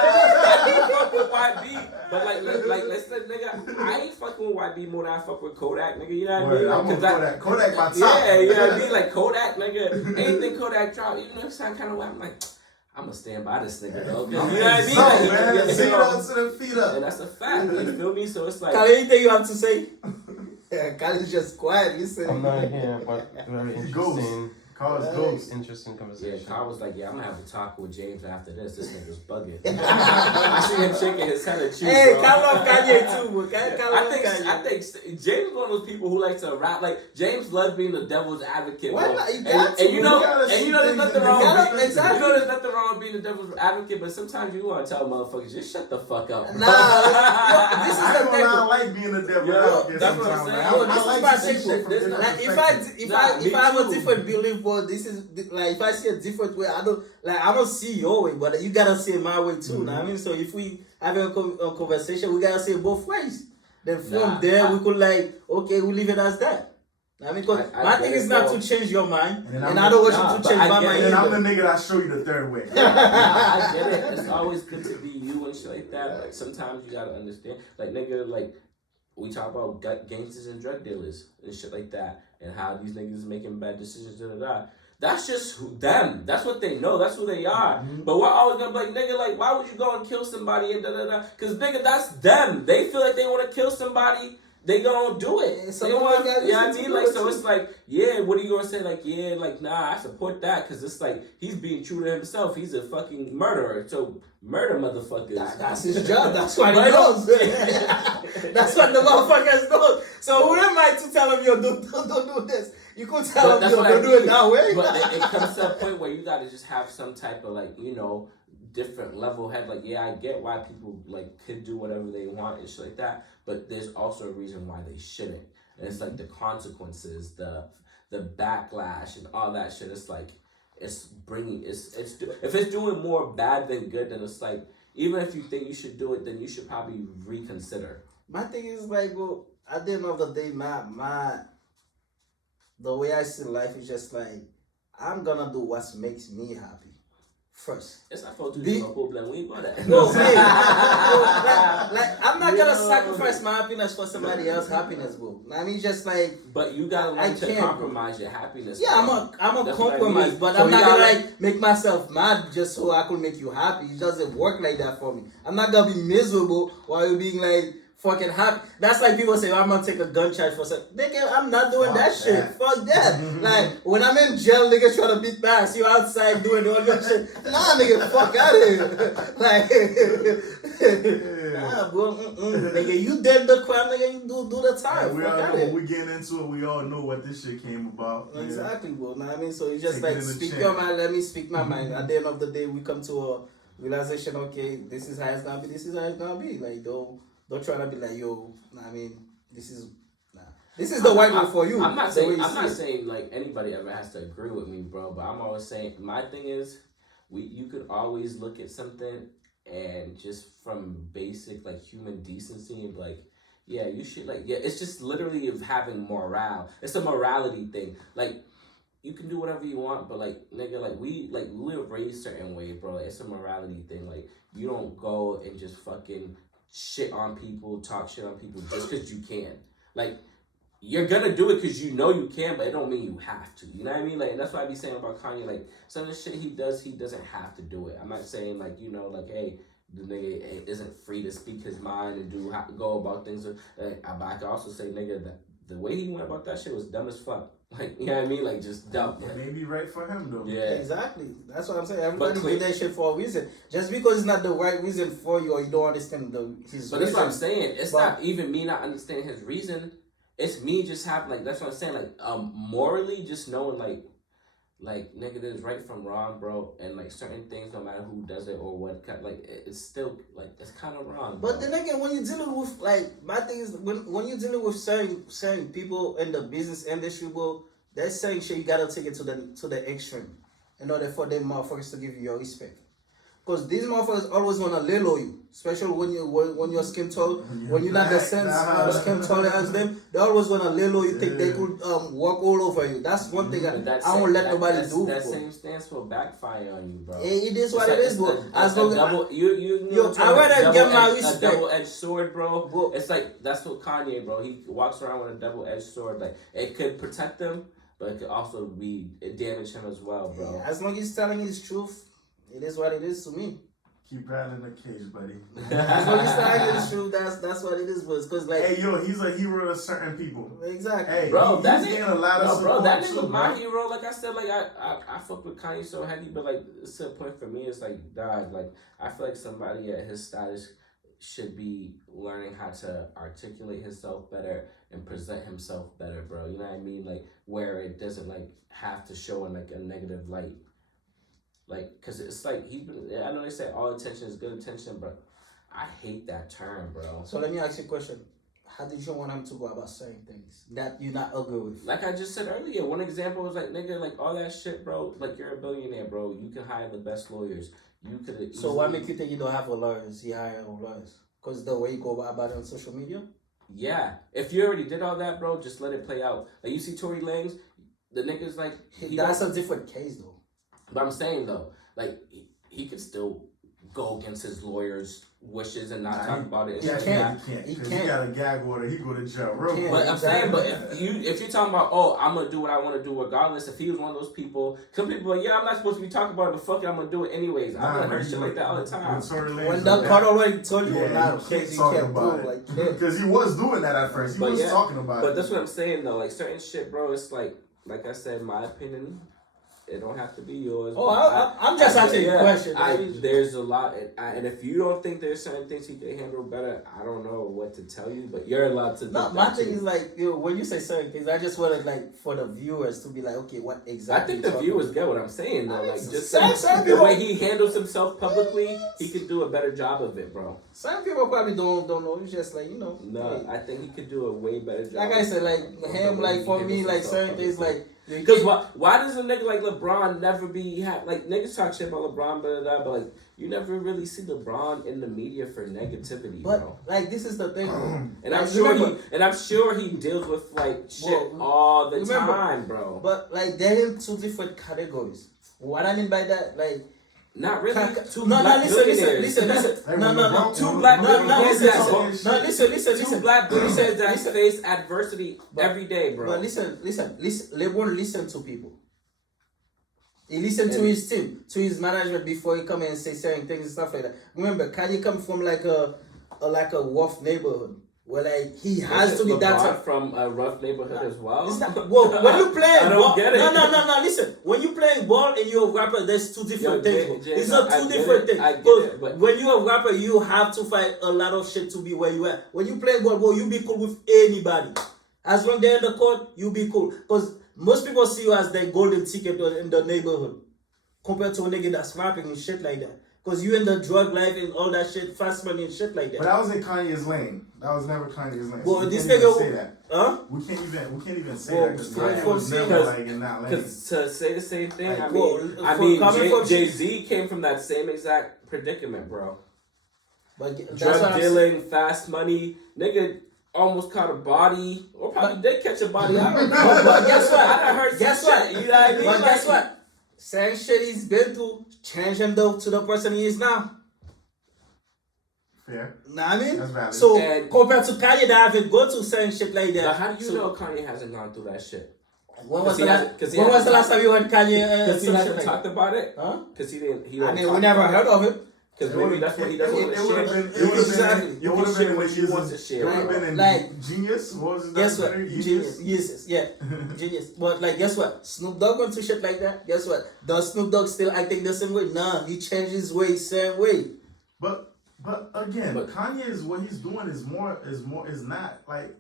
fuck with YB, but like let's say, nigga, I ain't fucking with YB more than I fuck with Kodak, nigga. You know what I mean? I'm on 'Cause Kodak. Kodak my top. Yeah, you know what I mean? Like Kodak, nigga. Anything Kodak drop, you know, it sound kind of way. I'm like, I'm gonna stand by this nigga, though. You know what I mean? So, Like, man, you see know, to the feet up. and that's a fact. You feel me? So it's like, Kali, anything you have to say? Yeah, Kali's just quiet. You say. I'm not here, but very interesting. Cause ghost. Interesting yeah, conversation. Carl was like, yeah, I'm gonna have to talk with James after this. This nigga's bugging. I see him shaking his head at you, Hey, bro. Kali love Kanye too, bro. Kali love Kanye. I think James is one of those people who likes to rap. Like James loves being the devil's advocate. Why bro. not? You got to. And you know, You gotta see there's things nothing in wrong. the- With Exactly. You know, there's nothing wrong with being the devil's advocate. But sometimes you want to tell motherfuckers, just shut the fuck up. Bro. Nah, this is I the don't thing. know, I like being the devil Yeah, out there that's what I'm sometimes, saying. man. Yo, I this is like my to see thing. shit from Like, different Like perspectives. if I have a me different too. belief, bro, this is like if I see a different way, I don't see your way, but you gotta see it my way too. Know what I mean, so if we have a conversation, we gotta see it both ways. Then from there we could like, okay, we leave it as that. I mean, because I my get thing it, is not bro. to change your mind, And and I'm I don't want nah, you to but change I my get mind. it. And I'm either. the nigga that show you the third way. I get it. It's always good to be you and shit like that. Like sometimes you gotta understand, like nigga, like we talk about gangsters and drug dealers and shit like that, and how these niggas making bad decisions. Da da da. That's just them. That's what they know. That's who they are. But we're always gonna be like, nigga, like, why would you go and kill somebody and da da da? Because nigga, that's them. They feel like they want to kill somebody. They gonna do it. Yeah, some They of want, them got you know what I reason mean? to Like, do it so too. it's like, yeah, what are you gonna say? Like, yeah, like, nah, I support that because it's like he's being true to himself. He's a fucking murderer. So murder motherfuckers. That's his job. That's what he Right knows. That's what the motherfuckers know. So who am I to tell him, yo, don't do this? You could tell him, That's yo, what don't I do it mean. that way. But it comes to a point where you gotta just have some type of like, you know, different level head. Like, yeah, I get why people like could do whatever they want and shit like that, but there's also a reason why they shouldn't. And it's like the consequences, the backlash and all that shit. It's like it's if it's doing more bad than good, then it's like even if you think you should do it, then you should probably reconsider. My thing is like, well, at the end of the day, the way I see life is just like, I'm gonna do what makes me happy first. It's not for Be- no problem. We ain't got that. No, man. like, I'm not gonna sacrifice my happiness for somebody else's happiness, bro. I mean, just like, But you gotta I learn to can't, bro. compromise your happiness. yeah, bro. I'm a That's what I compromise, mean. but So I'm you not gonna gotta- like make myself mad just so I could make you happy. It doesn't work like that for me. I'm not gonna be miserable while you're being like fucking happy. That's like people say, I'm gonna take a gun charge for something. Nigga, I'm not doing that Fuck shit. that. Fuck that. Like when I'm in jail, niggas trying to beat my ass. You outside doing all that shit. Nah, nigga, fuck out of here. Like, nah, bro. Nigga, you did the crime, nigga. You do the time. We Fuck all out know of when here. we getting into it, we all know what this shit came about. Yeah. Exactly, bro. Know what I mean? So it's just Take it like in the speak chin. your mind, let me speak my mind. At the end of the day, we come to a realization, okay, this is how it's gonna be, this is how it's gonna be. Like don't try to be like, yo, know what I mean, this is the white way for you. I'm not the way saying you I'm see not it. saying like anybody ever has to agree with me, bro. But I'm always saying my thing is, you could always look at something and just from basic like human decency and be like, yeah, you should like yeah. It's just literally of having morale. It's a morality thing. Like you can do whatever you want, but like nigga, like we were raised certain way, bro. It's a morality thing. Like you don't go and just fucking shit on people, talk shit on people just because you can. Like you're gonna do it because you know you can, but it don't mean you have to. You know what I mean? Like that's what I be saying about Kanye. Like some of the shit he does, he doesn't have to do it. I'm not saying like like hey, the nigga isn't free to speak his mind and go about things. But I can also say nigga that the way he went about that shit was dumb as fuck. Like you know what I mean? Like just dumb. It may be right for him though. Yeah. Exactly. That's what I'm saying. Everybody But do that shit for a reason. Just because it's not the right reason for you or you don't understand his But reason. that's what I'm saying. It's not even me not understanding his reason. It's me just having like that's what I'm saying. Like morally, just knowing like nigga, this is right from wrong, bro. And like certain things, no matter who does it or what, like it's still like it's kind of wrong. Bro. But then again, when you're dealing with like my thing is when you're dealing with certain people in the business industry, bro, they're saying shit. You gotta take it to the extreme in order for them motherfuckers to give you your respect. Because these motherfuckers always wanna lay low you, especially when you're skin tone, when you're not the skin tone as them. They always wanna lay low you. Think they could walk all over you. That's one thing I won't let nobody do. That same stance will backfire on you, bro. It is what it is, bro. As long as I rather get my respect. A double-edged sword, bro. It's like that's what Kanye, bro. He walks around with a double-edged sword. Like it could protect him, but it could also damage him as well, bro. Yeah, as long as he's telling his truth. It is what it is to me. Keep rattling the cage, buddy. As long as it's true, that's what it is. Because like, hey, yo, he's a hero to certain people. Exactly. Hey, bro, he's getting a lot of support that too, nigga my bro. hero. Like I said, like I fuck with Kanye so heavy, but like it's a point for me. It's like, dog, like I feel like somebody at his status should be learning how to articulate himself better and present himself better, bro. You know what I mean? Like where it doesn't like have to show in like a negative light. Like, cause it's like I know they say all attention is good attention, but I hate that term, bro. So let me ask you a question. How did you want him to go about saying things that you're not agree with? Like I just said earlier, one example was like, nigga, like all that shit, bro. Like you're a billionaire, bro. You can hire the best lawyers. You could. So what make you think you don't have a lawyers? He hire lawyers? Cause the way you go about it on social media. Yeah, if you already did all that, bro, just let it play out. Like you see Tory Lanez, the nigga's like that's a different case though. But I'm saying though, like he could still go against his lawyer's wishes and not talk about it. He can't. He got a gag order. He go to jail real quick. But I'm saying, but if you're talking about, oh, I'm gonna do what I want to do regardless. If he was one of those people, some people are like, yeah, I'm not supposed to be talking about it, but fuck it, I'm gonna do it anyways. I've heard shit like that all the time. When Doug Carter already told you, you can't talk about it because he was doing that at first. He was talking about it. But that's what I'm saying though. Like certain shit, bro. It's like I said, my opinion. It don't have to be yours. Oh, I'm just asking you a question. There's a lot, and if you don't think there's certain things he can handle better, I don't know what to tell you. But you're allowed to. No, my thing is like, when you say certain things, I just wanted like for the viewers to be like, okay, what exactly? I think the viewers get what I'm saying though. Like just the way he handles himself publicly, he could do a better job of it, bro. Some people probably don't know. It's just like No, hey. I think he could do a way better job. Like I said, like him, like for me, like certain things, like. Because why does a nigga like LeBron never be like niggas talk shit about LeBron, but like you never really see LeBron in the media for negativity, but, bro. Like this is the thing, and I'm sure he deals with like shit all the time, bro. But like they're in two different categories. What I mean by that, like. Not really. Listen. Two black billionaires that face adversity every day, bro. But listen. LeBron listen to people. He listened to his team, to his management before he come in and say certain things and stuff like that. Remember, Kanye come from like a rough neighborhood. Well, like he has to be that from a rough neighborhood as well. Well, when you play, I don't get it. No. Listen, when you playing ball and you're a rapper, there's two different things. It's not two different things. I get it, but when you're a rapper, you have to fight a lot of shit to be where you are. When you play ball, you be cool with anybody. As long as they're in the court, you be cool. Because most people see you as the golden ticket in the neighborhood, compared to a nigga that's rapping and shit like that. Because you in the drug life and all that shit, fast money and shit like that. But that was in Kanye's lane. That was never Kanye's lane. Well, so this nigga say that. Huh? We can't even say that because Kanye was never like in that lane. Because to say the same thing, like, I mean, Jay-Z came from that same exact predicament, bro. But drug dealing, fast money, nigga. almost caught a body, or probably did catch a body. I don't know. But guess what? I done heard Guess some what? shit, you know what I mean? But guess Like, what? Same shit he's been through, change him to the person he is now. Fair. Know what I mean? That's valid. So And- compared to Kanye that haven't go to saying shit like that. Now, how do you So, know Kanye hasn't gone through that shit? When was he the hasn't- last? 'cause he When was hasn't the last time you heard Kanye? Because he say shit hasn't like talked that? about it. Huh? Because he didn't. He I don't mean, talk we never about heard of it. Because maybe that's what he doesn't want to It would have share. been. It would have Exactly. been. It You would can have share been in what the you years. want to share, It would have bro. been in Like- Genius. What was his Guess what? documentary? Genius. Yeah. Genius. But like, guess what? Snoop Dogg went through shit like that. Guess what? Does Snoop Dogg still acting the same way? Nah, he changed his way, same way. But again, But- Kanye is what he's doing is not like,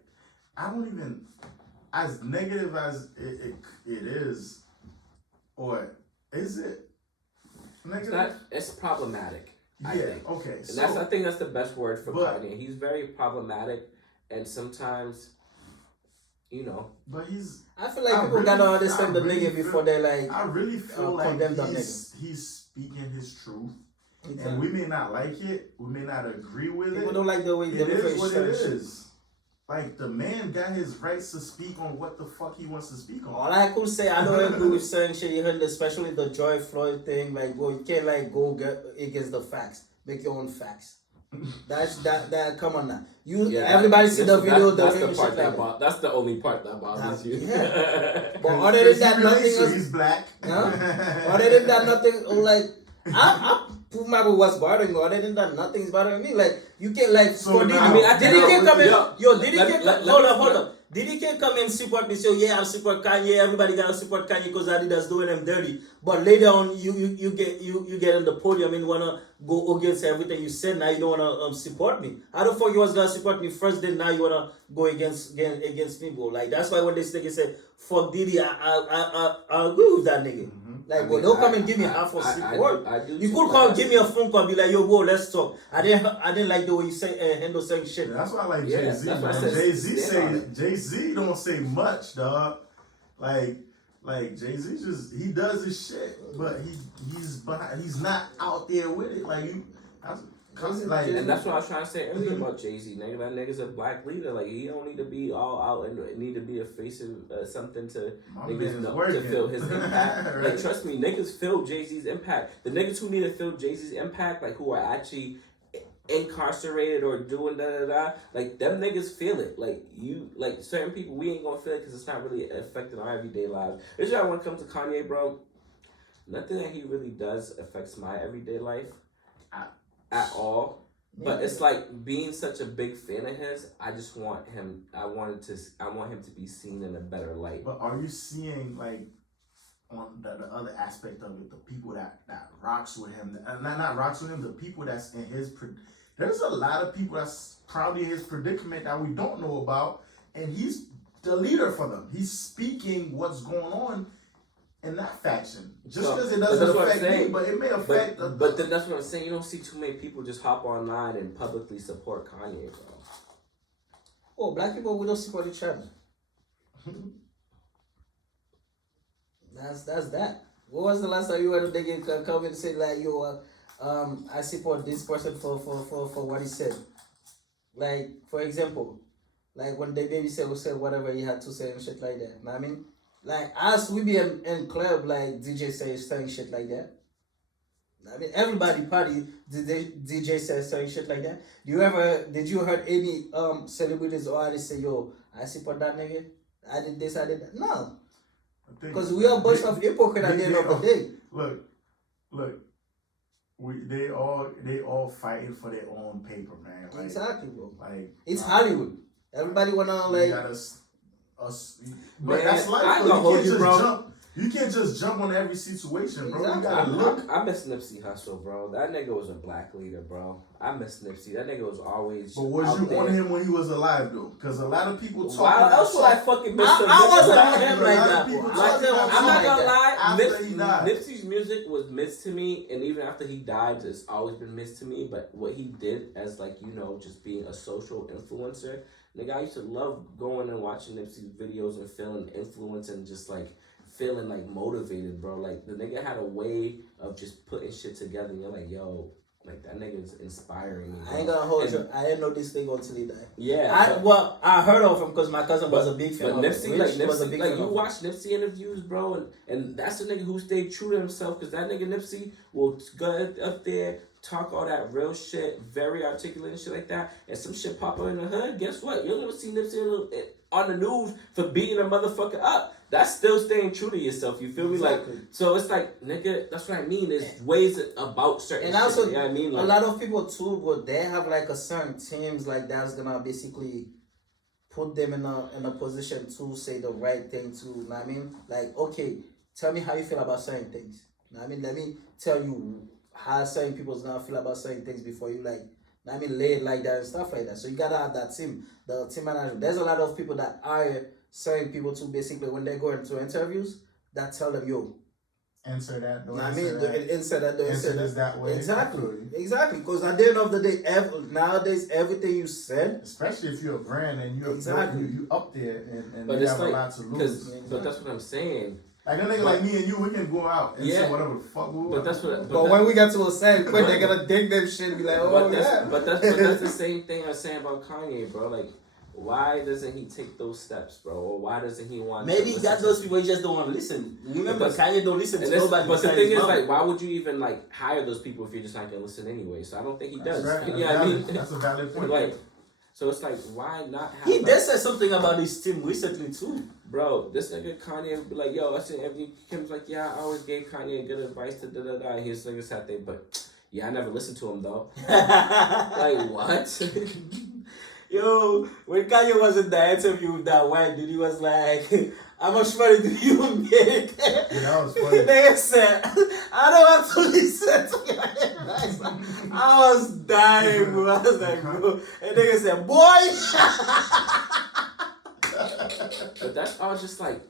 I don't even, as negative as it is, or is it negative? It's problematic. I Yeah, think. okay. And I think that's the best word for but- Kanye. He's very problematic, and sometimes, you know, but he's, I feel like I people really- gotta understand I the really nigga feel- before they like. I really feel like condemn that he's speaking his truth. And we may not like it, we may not agree with People it. don't like the way It they is what it shit. is. Like, the man got his rights to speak on what the fuck he wants to speak on. All I could say, I don't agree with saying shit. You heard, especially the George Floyd thing. Like, you can't like go against the facts. Make your own facts. That. Come on now. Everybody see the video. That's the the part shit like that that's the only part that bothers you. Yeah. But other than that, nothing else. He's black. Huh? Other than that, nothing. Like, I prove my what's bothering me. Other than that, nothing's bothering me. Like, you can't like. So for now- I mean, Diddy can come in. Yo, Diddy let- can let- hold let- up, hold up. Diddy can come and support me. So yeah, I support Kanye. Everybody gotta support Kanye because Adidas doing them dirty. But later on, you get on the podium and wanna go against everything you said. Now you don't wanna support me. How the fuck you was gonna support me first? Then now you wanna go against me, bro. Like that's why when this nigga said fuck Diddy, I agree with that nigga. Like, I well, mean, don't come and give me half of I support. do You could support call, that. give me a phone call, be like, yo, bro, let's talk. I didn't like the way you say handle certain shit. Yeah, that's why I like Yeah, Jay-Z, that's why I man. said Jay-Z stand on it. Jay-Z don't say much, dog. Like Jay-Z just, he does his shit, but he's not out there with it. Like, like, And that's what I was trying to say earlier about Jay-Z. Nigga, that nigga's a black leader. Like, he don't need to be all out and need to be a face of something to my niggas man's know, to working. feel his impact. Right. Like, trust me, niggas feel Jay-Z's impact. The niggas who need to feel Jay-Z's impact, like, who are actually incarcerated or doing da-da-da, like, them niggas feel it. Like, certain people, we ain't gonna feel it because it's not really affecting our everyday lives. This is why when it comes to Kanye, bro, nothing that he really does affects my everyday life at all. But it's like being such a big fan of his, I just want him. I want him to be seen in a better light. But are you seeing, like, on the other aspect of it, the people that rocks with him, not rocks with him, the people that's in his, there's a lot of people that's probably in his predicament that we don't know about, and he's the leader for them. He's speaking what's going on in that faction. Just So, because it but doesn't that's what I'm affect me, saying. but it may affect. But then that's what I'm saying. You don't see too many people just hop online and publicly support Kanye, bro. Oh, black people, we don't support each other. That's that. What was the last time you heard a nigga come and say like, yo, I support this person for what he said? Like, for example, like when the baby said whatever he had to say and shit like that. Know what I mean? Like us, we be in club like DJ saying shit like that. I mean, everybody party. DJ says certain shit like that. Did you heard any celebrities or artists say, yo, I support that nigga? I did this, I did that. No. Because we are a bunch of hypocrites at the end of the day. Look. They all fighting for their own paper, man. Like, Exactly, bro. Like, It's Hollywood. Everybody wanna we like. got us, but Man, that's life. I ain't Though. gonna hold you, bro. You can't just jump on every situation, bro. You Exactly. gotta look. I miss Nipsey Hussle, bro. That nigga was a black leader, bro. I miss Nipsey. That nigga was always. But was out you there. on him when he was alive, though? Because a lot of people talk. Why else would I fucking miss him? I wasn't Nigga, on him A like lot of that, people bro. talk I wasn't about on I'm him not like gonna that. lie. After he died. Nipsey's music was missed to me, and even after he died, it's always been missed to me. But what he did as, like, you know, just being a social influencer, nigga, I used to love going and watching Nipsey's videos and feeling influenced and just like feeling like motivated, bro. Like the nigga had a way of just putting shit together. And you're like, yo, Like that nigga is inspiring me. I ain't gonna hold you. I didn't know this thing until he died. Yeah. I heard of him because my cousin was a big fan. But of Nipsey, him. like Rich was a Nipsey, big like fan you of him. watch Nipsey interviews, bro, and that's the nigga who stayed true to himself. Because that nigga Nipsey will go up there, talk all that real shit, very articulate and shit like that, and some shit pop up in the hood. Guess what? You'll never see Nipsey on the news for beating a motherfucker up. That's still staying true to yourself. You feel me? Exactly. Like, so it's like, nigga, that's what I mean. There's ways about certain And shit, also, you know what I mean? Like, a lot of people too, but they have like a certain teams like that's gonna basically put them in a position to say the right thing to. You know what I mean? Like, okay, tell me how you feel about certain things. You know what I mean? Let me tell you how certain people's gonna feel about certain things before you like. You know what I mean, lay it like that and stuff like that. So you gotta have that team, the team manager. There's a lot of people that hire certain people to basically when they go into interviews that tell them, yo, Answer that. Don't I answer mean, that. answer that. Don't Answer answer this that. that way. Exactly. Because at the end of the day, nowadays everything you said, Especially if you're a brand and you're Exactly. you up there and but you it's have like, a lot to lose. but that's what I'm saying. Like a nigga like me and you, we can go out and Yeah. say whatever the fuck we want. But that's what. but when we get to a certain point, they're gonna dig them shit and be like, oh But that's, yeah. but that's the same thing I was saying about Kanye, bro. Like, why doesn't he take those steps, bro? Or why doesn't he want? Maybe to that's listen those to- people just don't want to listen. Remember, But- Kanye don't listen to And that's- nobody. but the besides thing his is, mom. like, why would you even like hire those people if you're just not gonna listen anyway? So I don't think he That's does. right. You know what I mean? That's a valid point. Like, so it's like, why not have? he like, did say something about his team recently too. Bro, this nigga Kanye would be like, yo, I said, Kim's like, yeah, I always gave Kanye good advice to da da da. And his nigga sat there, but yeah, I never listened to him though. Like, what? Yo, when Kanye was in the interview with that white dude, he was like, how much money do you make? Yeah, that was funny. They said, I don't want to listen to your advice. I was dying, bro. I was like, bro. And they said, boy. But that's all just like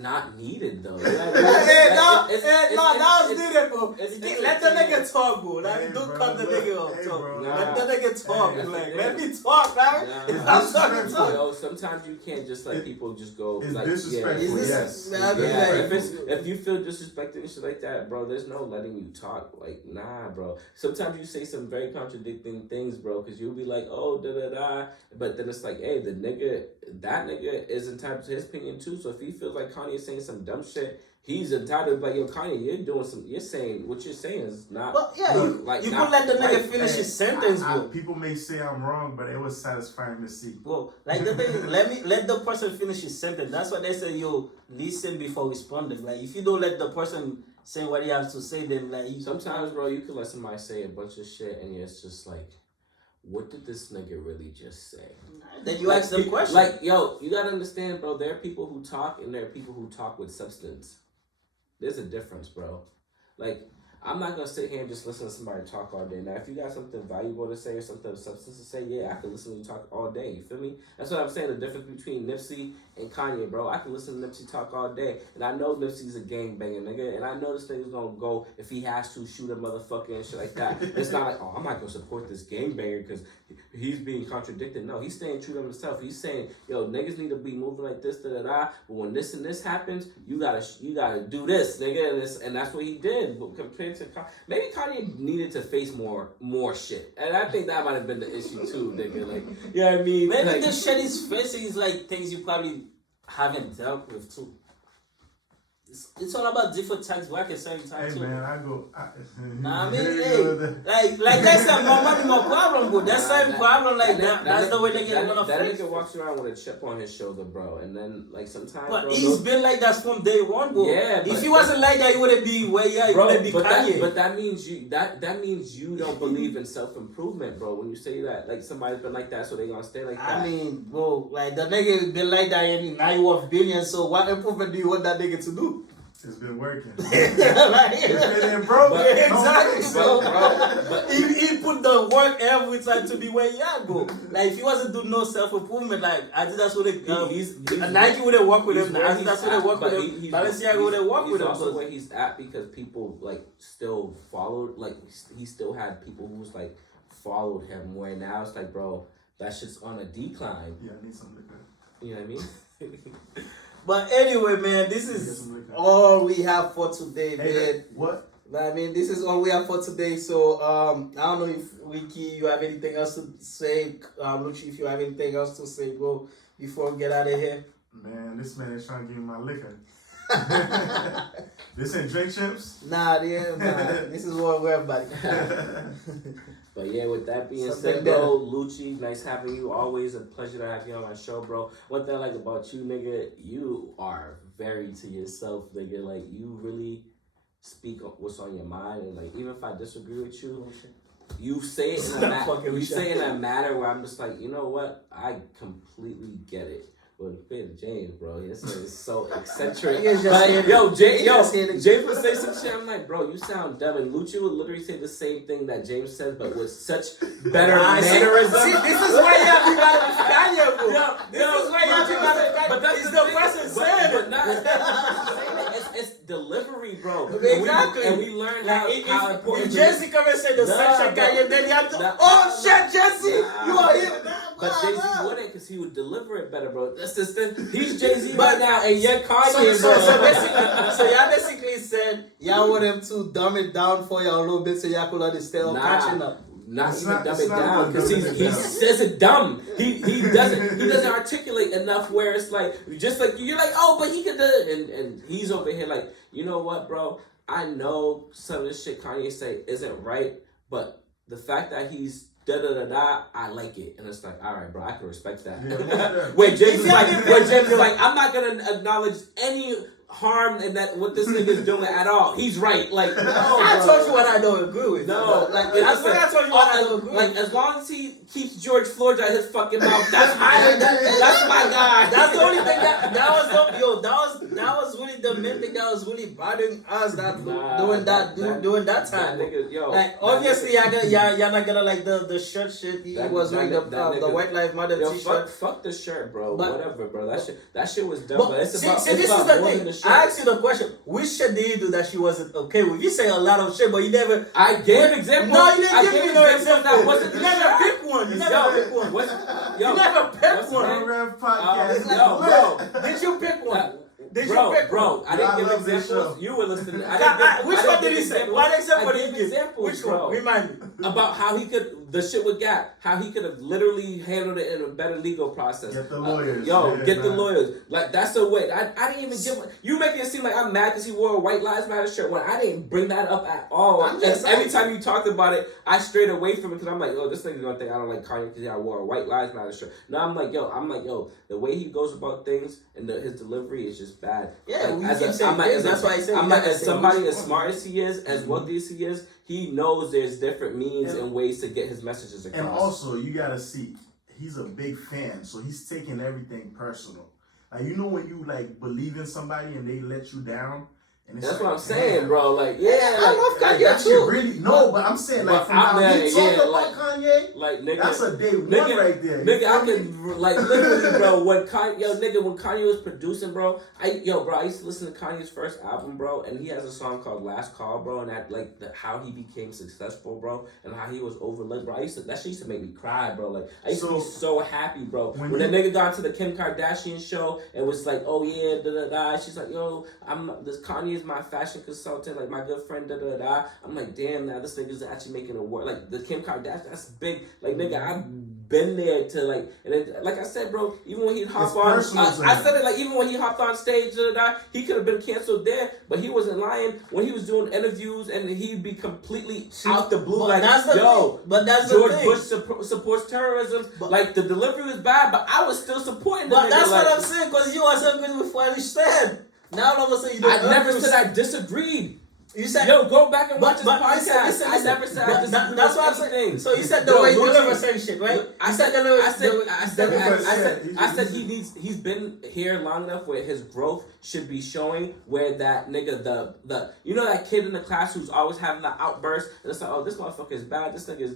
not needed though. You know Hey, what I mean? that was needed, bro. it's Let the nigga talk, bro. Like, don't bro, cut the look, nigga off. hey, Talk. bro. Let the nigga talk. Hey, Like, let me talk, man. Nah. I'm talking to Yo, sometimes you can't just let people just go It's like disrespectful, Is yes. this, I mean, Yeah, like, if you feel disrespected and shit like that, bro, there's no letting you talk. Like, nah, bro. Sometimes you say some very contradicting things, bro, because you'll be like, oh, da da da, but then it's like, hey, that nigga is entitled to his opinion too. So if he feels like Kanye is saying some dumb shit, he's entitled to be like, yo, Kanye, you're saying what you're saying is not. well, yeah, Look, you not could let the nigga right. finish Hey, his sentence, bro. People may say I'm wrong, but it was satisfying to see. Bro, like the thing is, let the person finish his sentence. That's why they say, yo, listen before responding. Like, if you don't let the person say what he has to say, then like you Sometimes, bro, you could let somebody say a bunch of shit, and it's just like, what did this nigga really just say? then you ask them questions. Like, yo, you gotta understand, bro. There are people who talk, and there are people who talk with substance. There's a difference, bro. Like, I'm not gonna sit here and just listen to somebody talk all day. Now, if you got something valuable to say or something of substance to say, yeah, I can listen to you talk all day. You feel me? That's what I'm saying. The difference between Nipsey and Kanye, bro. I can listen to Nipsey talk all day, and I know Nipsey's a gangbanger nigga, and I know this nigga's gonna go if he has to shoot a motherfucker and shit like that. It's not like, oh, I'm not gonna support this gangbanger because he's being contradicted. No, he's staying true to himself. He's saying, yo, niggas need to be moving like this, da da da. But when this and this happens, you gotta do this, nigga, and that's what he did. But compared to maybe Kanye needed to face more shit, and I think that might have been the issue too, nigga. Like, you know what I mean? maybe like, the shit he's facing is like things you probably haven't dealt with too. It's all about different tax brackets every time Hey too. man, I go. Nah, I mean, Here you hey, go, like that's not more money, more problem, bro. That's Nah, same problem, like that. That's the way they get that, gonna that fix. nigga walks around with a chip on his shoulder, bro, and then like sometimes, But bro, he's those- been like that from day one, bro. Yeah, if but- he wasn't like that, he wouldn't be where he Bro, wouldn't be Kanye. but that means you don't believe in self improvement, bro. When you say that, like somebody's been like that, so they gonna stay like that. I mean, bro, like the nigga been like that and now you worth billions, so what improvement do you want that nigga to do? It's been working. Like, It's been broke. But- exactly, Bro, bro. but- he put the work every time to be where he at, bro. Like if he wasn't do no self improvement, like I think that's what they He's Nike wouldn't work with he's him. where I think he's that's what they at, work with but him. Balenciaga wouldn't work with him. also cause- where he's at because people like still followed, like he still had people who was like followed him. Where now it's like, bro, that shit's on a decline. Yeah, I need some liquor. You know what I mean? But anyway, man, this Get is some liquor. all we have for today, Hey, man. what? But I mean, this is all we have for today. So I don't know if Ricky, you have anything else to say. Lucci, if you have anything else to say, bro, before we get out of here. Man, this man is trying to give me my liquor. This ain't drink chips? Nah. This is what we're about. But yeah, with that being Something said, bro, Lucci, nice having you. Always a pleasure to have you on my show, bro. One thing I like about you, nigga, you are very to yourself, nigga. Like, you really speak what's on your mind, and like, even if I disagree with you, you say it in a manner where I'm just like, you know what? I completely get it. But compared to James, bro, this is so eccentric. James would say some shit. I'm like, bro, you sound dumb. And Lucci would literally say the same thing that James says, but with such better mannerisms. See, this is why you have to be mad at Kanye, bro. This is why you have to be mad at Kanye. But that's the person saying it. But not, it's delivery, bro. Exactly. And we learn how important. If Jesse come and say the section Kanye, then you have to, oh shit, Jesse, you are here. But Jay-Z wouldn't, because he would deliver it better, bro. That's the thing. He's Jay-Z right now, and you're Kanye, bro. So y'all basically said y'all want him to dumb it down for y'all a little bit so y'all could understand catching up. Not even dumb it down, because he says it dumb. He doesn't articulate enough where it's like, just like you're like, oh, but he could do it, and he's over here like, you know what, bro? I know some of the shit Kanye say isn't right, but the fact that he's I like it, and it's like, all right, bro, I can respect that. Yeah, Where James is like, I'm not gonna acknowledge any harm in that what this nigga's doing at all. He's right. Like, no, I told you what I don't agree with. No, like I told you what I don't agree with. Like, as long as he keeps George Floyd out his fucking mouth, that's my guy. That's the only thing that was really the main thing that was really bothering us during that time. Nigga, like, obviously y'all not gonna like the shirt shit. He was wearing the White Lives Matter t-shirt. Fuck the shirt, bro. Whatever, bro. That shit was dumb. But this is the thing. I asked you the question. Which shit did you do that she wasn't okay with? You say a lot of shit, but you never. I gave examples. No, you didn't give me no example. That wasn't you never pick one. You never pick one. You never pick one. Bro. Did you pick one? Bro, I didn't give examples. You were listening. Which one did he say? What example did he give? Which one? Remind me. About how he could, the shit with Gap, how he could have literally handled it in a better legal process. Get the lawyers. The lawyers. Like, that's the way. I didn't even give. You making it seem like I'm mad because he wore a White Lives Matter shirt when I didn't bring that up at all. Every time you talked about it, I strayed away from it because I'm like, this nigga's gonna think I don't like Kanye because I wore a White Lives Matter shirt. Now I'm like, the way he goes about things and his delivery is just bad. Yeah, like, that's why I say. I'm like, as somebody as smart as he is, as wealthy as he is, he knows there's different means and ways to get his messages across. And also, you gotta see, he's a big fan, so he's taking everything personal. Like, you know when you like believe in somebody and they let you down. And it's that's like, what I'm saying, bro. Like, yeah, I love Kanye too. Really, no, but I'm saying like from how he talk about Kanye, like nigga, that's a day one right there. Nigga, I can like literally, bro. When Kanye was producing, bro, I used to listen to Kanye's first album, bro, and he has a song called Last Call, bro, and that like how he became successful, bro, and how he was overlooked, bro. That shit used to make me cry, bro. Like, I used to be so happy, bro. When that nigga got to the Kim Kardashian show and was like, oh yeah, she's like, yo, Kanye is my fashion consultant, like my good friend, I'm like, damn, now this nigga's actually making a word. Like, the Kim Kardashian, that's big. Like, nigga, I've been there to like, and then, like I said, bro, even when he hopped on, I said it, like, even when he hopped on stage, he could have been canceled there, but he wasn't lying when he was doing interviews, and he'd be completely out the blue, like, George Bush supports terrorism. Like, the delivery was bad, but I was still supporting the nigga. But that's what I'm saying, because you wasn't good with what he said. Now all of a sudden you don't. I never said I disagreed. You said, go back and watch this podcast. Listen, I never said I disagreed. That's what I'm saying. So you said the way you deliver same shit, right? I said he's been here long enough where his growth should be showing, where that nigga, the you know that kid in the class who's always having that outburst, and it's like, oh, this motherfucker is bad, this nigga is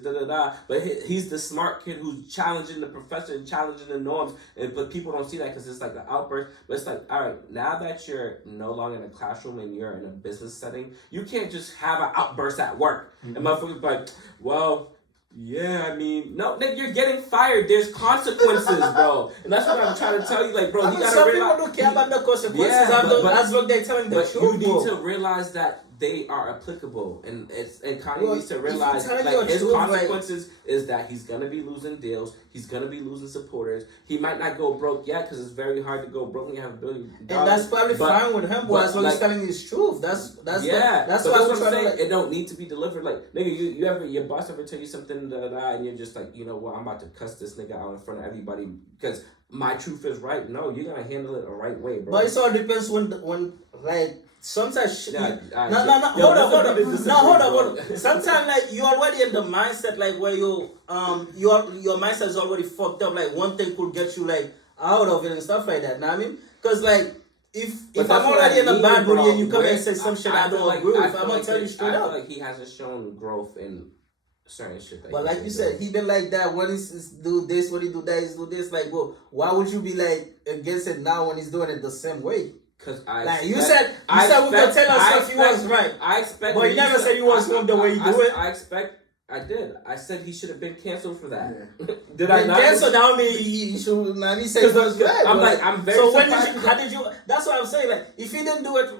but he's the smart kid who's challenging the professor and challenging the norms, but people don't see that because it's like the outburst. But it's like, all right, now that you're no longer in a classroom and you're in a business setting, you can't just have an outburst at work. And motherfuckers like, well, yeah, I mean, no, nigga, you're getting fired. There's consequences, bro. And that's what I'm trying to tell you. Like, bro, you gotta realize. Some people don't care about the consequences. As long as they're telling the truth. You need to realize that they are applicable, and Kanye needs to if realize you tell like your his truth, like- consequences is that he's gonna be losing deals, he's gonna be losing supporters. He might not go broke yet because it's very hard to go broke when you have $1 billion. And that's probably fine with him, but as long as he's like- telling his truth. That's yeah, that's but why that's we're what I'm trying saying. to like. It don't need to be delivered. Like nigga, you ever your boss ever tell you something and you're just like, you know what, I'm about to cuss this nigga out in front of everybody because my truth is right. No, you're gonna handle it the right way, bro. But it all depends when like sometimes Yeah, no, hold on. Sometimes like you're already in the mindset like where your mindset is already fucked up. Like one thing could get you like out of it and stuff like that. Know what I mean? Because like if I'm already in a bad mood and you come and say some shit I don't agree with, I'm gonna tell you straight up. I feel like he hasn't shown growth in certain shit. That But like you said, he been like that. When he's do this, when he do that, he's do this. Like, well, why would you be like against it now when he's doing it the same way? Because you said we gonna tell us if he was right. I expect, but you never said he was wrong the way you do it. I did. I said he should have been canceled for that. Yeah. Did I not? Canceled? That mean he should. Now he said he was right. I'm very. So surprised. how did you? That's what I'm saying. Like, if he didn't do it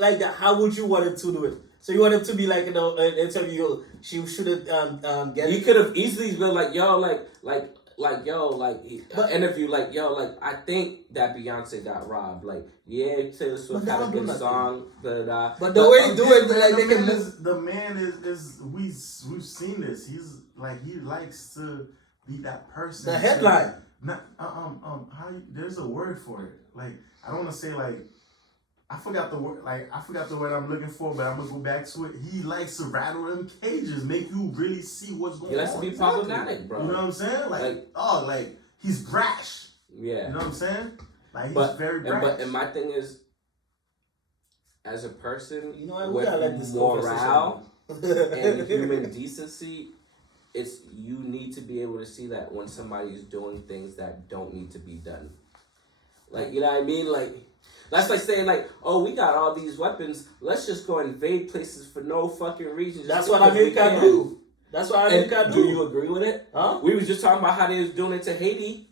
like that, how would you want him to do it? So you want him to be like in an interview? She should have get. He could have easily been like, yo, interview, like, yo, like, I think that Beyonce got robbed. Like, yeah, Taylor Swift had a good song, but the way he do it, like, the man is we've seen this. He's like, he likes to be that person. The headline. There's a word for it. Like, I don't want to say like. I forgot the word I'm looking for, but I'm gonna go back to it. He likes to rattle them cages, make you really see what's going on. He likes to be problematic, bro. You know what I'm saying? Like he's brash. Yeah. You know what I'm saying? Like he's very brash. And my thing is, as a person, you know, with like morale and human decency, you need to be able to see that when somebody is doing things that don't need to be done. Like, you know what I mean? Like, that's like saying, like, oh, we got all these weapons. Let's just go invade places for no fucking reason. That's what America do. That's what America do. Do you agree with it? Huh? We was just talking about how they was doing it to Haiti.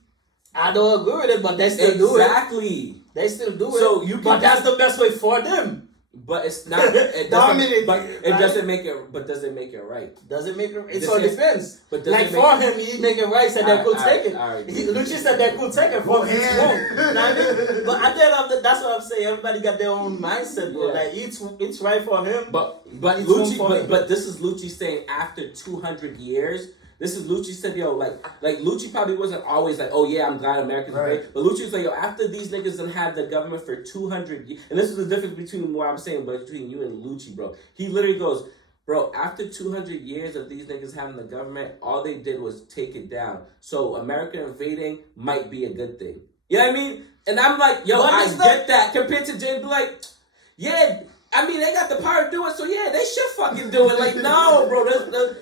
I don't agree with it, but they still do it. Exactly. They still do it. So but that's the best way for them. But it's not. It doesn't make it. But does it make it right? Does it make it? It all depends. But like for him, he make it right. Said that could take it. Lucci said that could take it. For him, it's wrong. But at the end of the, that's what I'm saying. Everybody got their own mindset, bro. Yeah. Like it's right for him. But Lucci. But this is Lucci saying after 200 years. This is Lucci said, yo, like Lucci probably wasn't always like, oh yeah, I'm glad Americans are great. But Lucci was like, yo, after these niggas done had the government for 200 years, and this is the difference between what I'm saying, but between you and Lucci, bro. He literally goes, bro, after 200 years of these niggas having the government, all they did was take it down. So America invading might be a good thing. You know what I mean? And I'm like, yo, I get that. Compared to James, like, yeah. I mean, they got the power to do it, so yeah, they should fucking do it. Like, no, bro,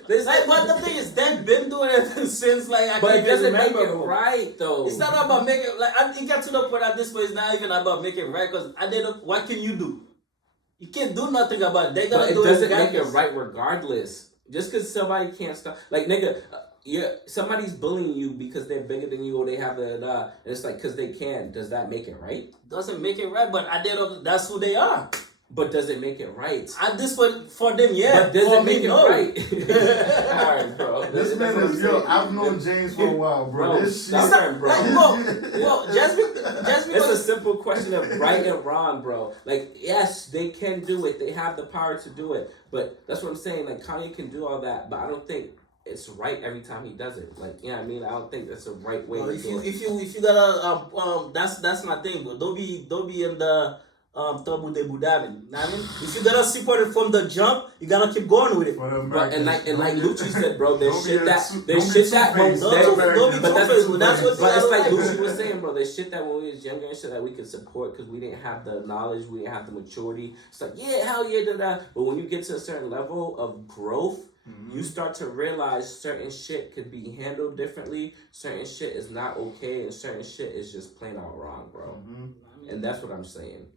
there's like, but the thing is, they've been doing it since, like, I but can't it doesn't remember, make it bro. right, though. It's not about making, like, I think get to the point at this point, it's not even about making it right, because what can you do? You can't do nothing about it. They gotta do it. It doesn't make it right regardless. Just because somebody can't stop, like, nigga, somebody's bullying you because they're bigger than you or they have and it's like, because they can. Does that make it right? Doesn't make it right, but that's who they are. But does it make it right? At this point, for them, yeah. But does it make it right? All right, bro. This man is, I've known James for a while, bro. This shit. Bro. Well, just because... It's a simple question of right and wrong, bro. Like, yes, they can do it. They have the power to do it. But that's what I'm saying. Like, Kanye can do all that, but I don't think it's right every time he does it. Like, yeah, I mean, I don't think that's the right way to do it. If you gotta, that's my thing, bro. Don't be in the... Tabu de Budavin. I mean, if you gotta support it from the jump, you gotta keep going with it. But and like Lucci said, bro, there's shit that But it's like Lucci was saying, bro, there's shit that when we was younger and shit that we could support because we didn't have the knowledge, we didn't have the maturity. It's like, yeah, hell yeah, da. But when you get to a certain level of growth, you start to realize certain shit could be handled differently, certain shit is not okay, and certain shit is just plain out wrong, bro. And that's what I'm saying.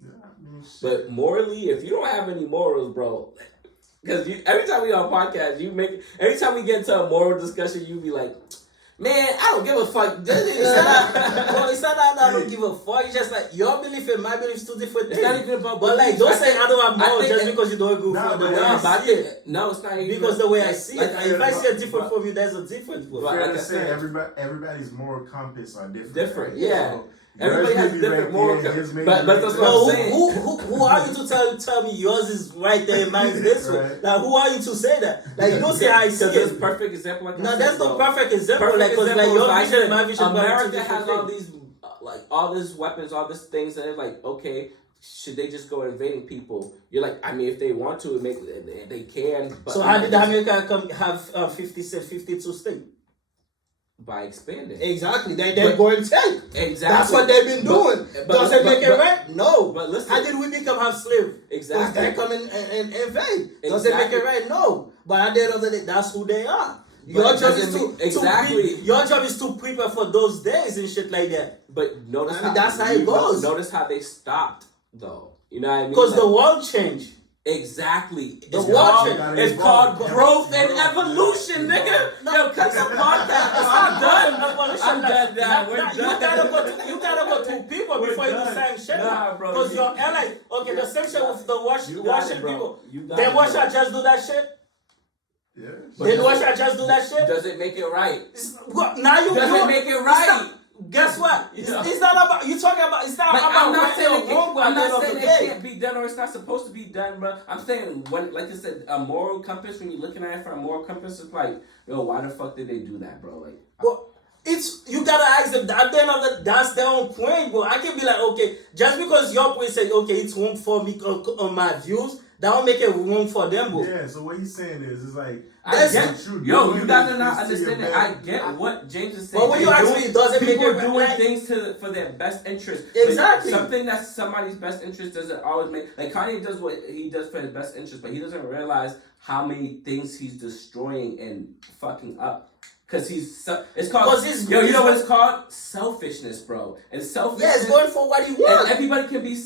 Yeah, I mean, but morally, if you don't have any morals, bro, because every time we on podcast, every time we get into a moral discussion, you be like, Man, I don't give a fuck. Well, it's not that I don't give a fuck. It's just like your belief and my belief is two different It's not things. even about But like, beliefs. don't say I don't have I more think just that- because you don't agree Nah, with the but way yeah, I but I see it. think, no, it's not even. Because the way I see it, like, if I see it but- different from you, there's a difference. Bro. Right. Fair like to I say, said. everybody's moral compass are different. Different, right? yeah. So, Everybody yours has may be different right moral there, com- his may but be that's right what I'm No, there. saying. who are you to tell me yours is right there and mine is this way? Right. Like, who are you to say that? Like, you don't say how I see Because there's it. perfect example. Like I No, said, that's bro. the perfect example. Perfect Like, because like example your is vision and my vision, America has all things. these, like all these weapons, all these things, and it's like, okay, should they just go invading people? You're like, I mean, if they want to, they can. But So how did America come have 52 states? By expanding? Exactly. They But- go and take. Exactly. That's what they've been doing. Does it make it right? No. But listen, How did we become half slave? exactly. Because they come and invade. Does it make Exactly. it right? No. But at the end of the day, that's who they are. Your But it job is doesn't to exactly. your job is to prepare for those days and shit like that. But notice I mean, that's how it goes. Notice how they stopped, though. You know what I mean? Because Like, the world changed. exactly. The It's world called, changed. it's called Evolve. growth and Evolve. evolution, nigga. No. Yo, cut the podcast. I'm done. I'm done. We're done. You gotta go to people We're before you do done. certain shit. Nah, bro. Because you're like, okay, the same shit with the You got washing it, bro. people. You got Then it, why bro. should I just do that shit? Yeah. But Then does why it- should I just do that shit? Does it make it right? Now you Does it make it right? Guess what? Yeah. It's not about you talking about. It's not But about I'm not right saying or wrong. I'm at the end not of saying the it day. can't be done or it's not supposed to be done, bro. I'm saying when, like I said, a moral compass. When you're looking at it from a moral compass, it's like, yo, why the fuck did they do that, bro? Like, Well, it's you gotta ask them. At the end of the, that's their own point, bro. I can be like, okay, just because your point said, okay, it's wrong for me on my views, that don't make it wrong for them, bro. Yeah, so what he's saying is, it's like, I That's get, the truth. yo, Doing you gotta this not is to your understand it. I benefit. get what James is saying. But when you ask me, does it make people it doing right? things for their best interest. Exactly. But something that's somebody's best interest doesn't always make. Like Kanye does what he does for his best interest, but he doesn't realize how many things he's destroying and fucking up. Cause it's called. 'Cause it's- Yo, you know what it's called? Selfishness, bro. And selfishness. Yeah, it's going for what he And wants. everybody can be selfish.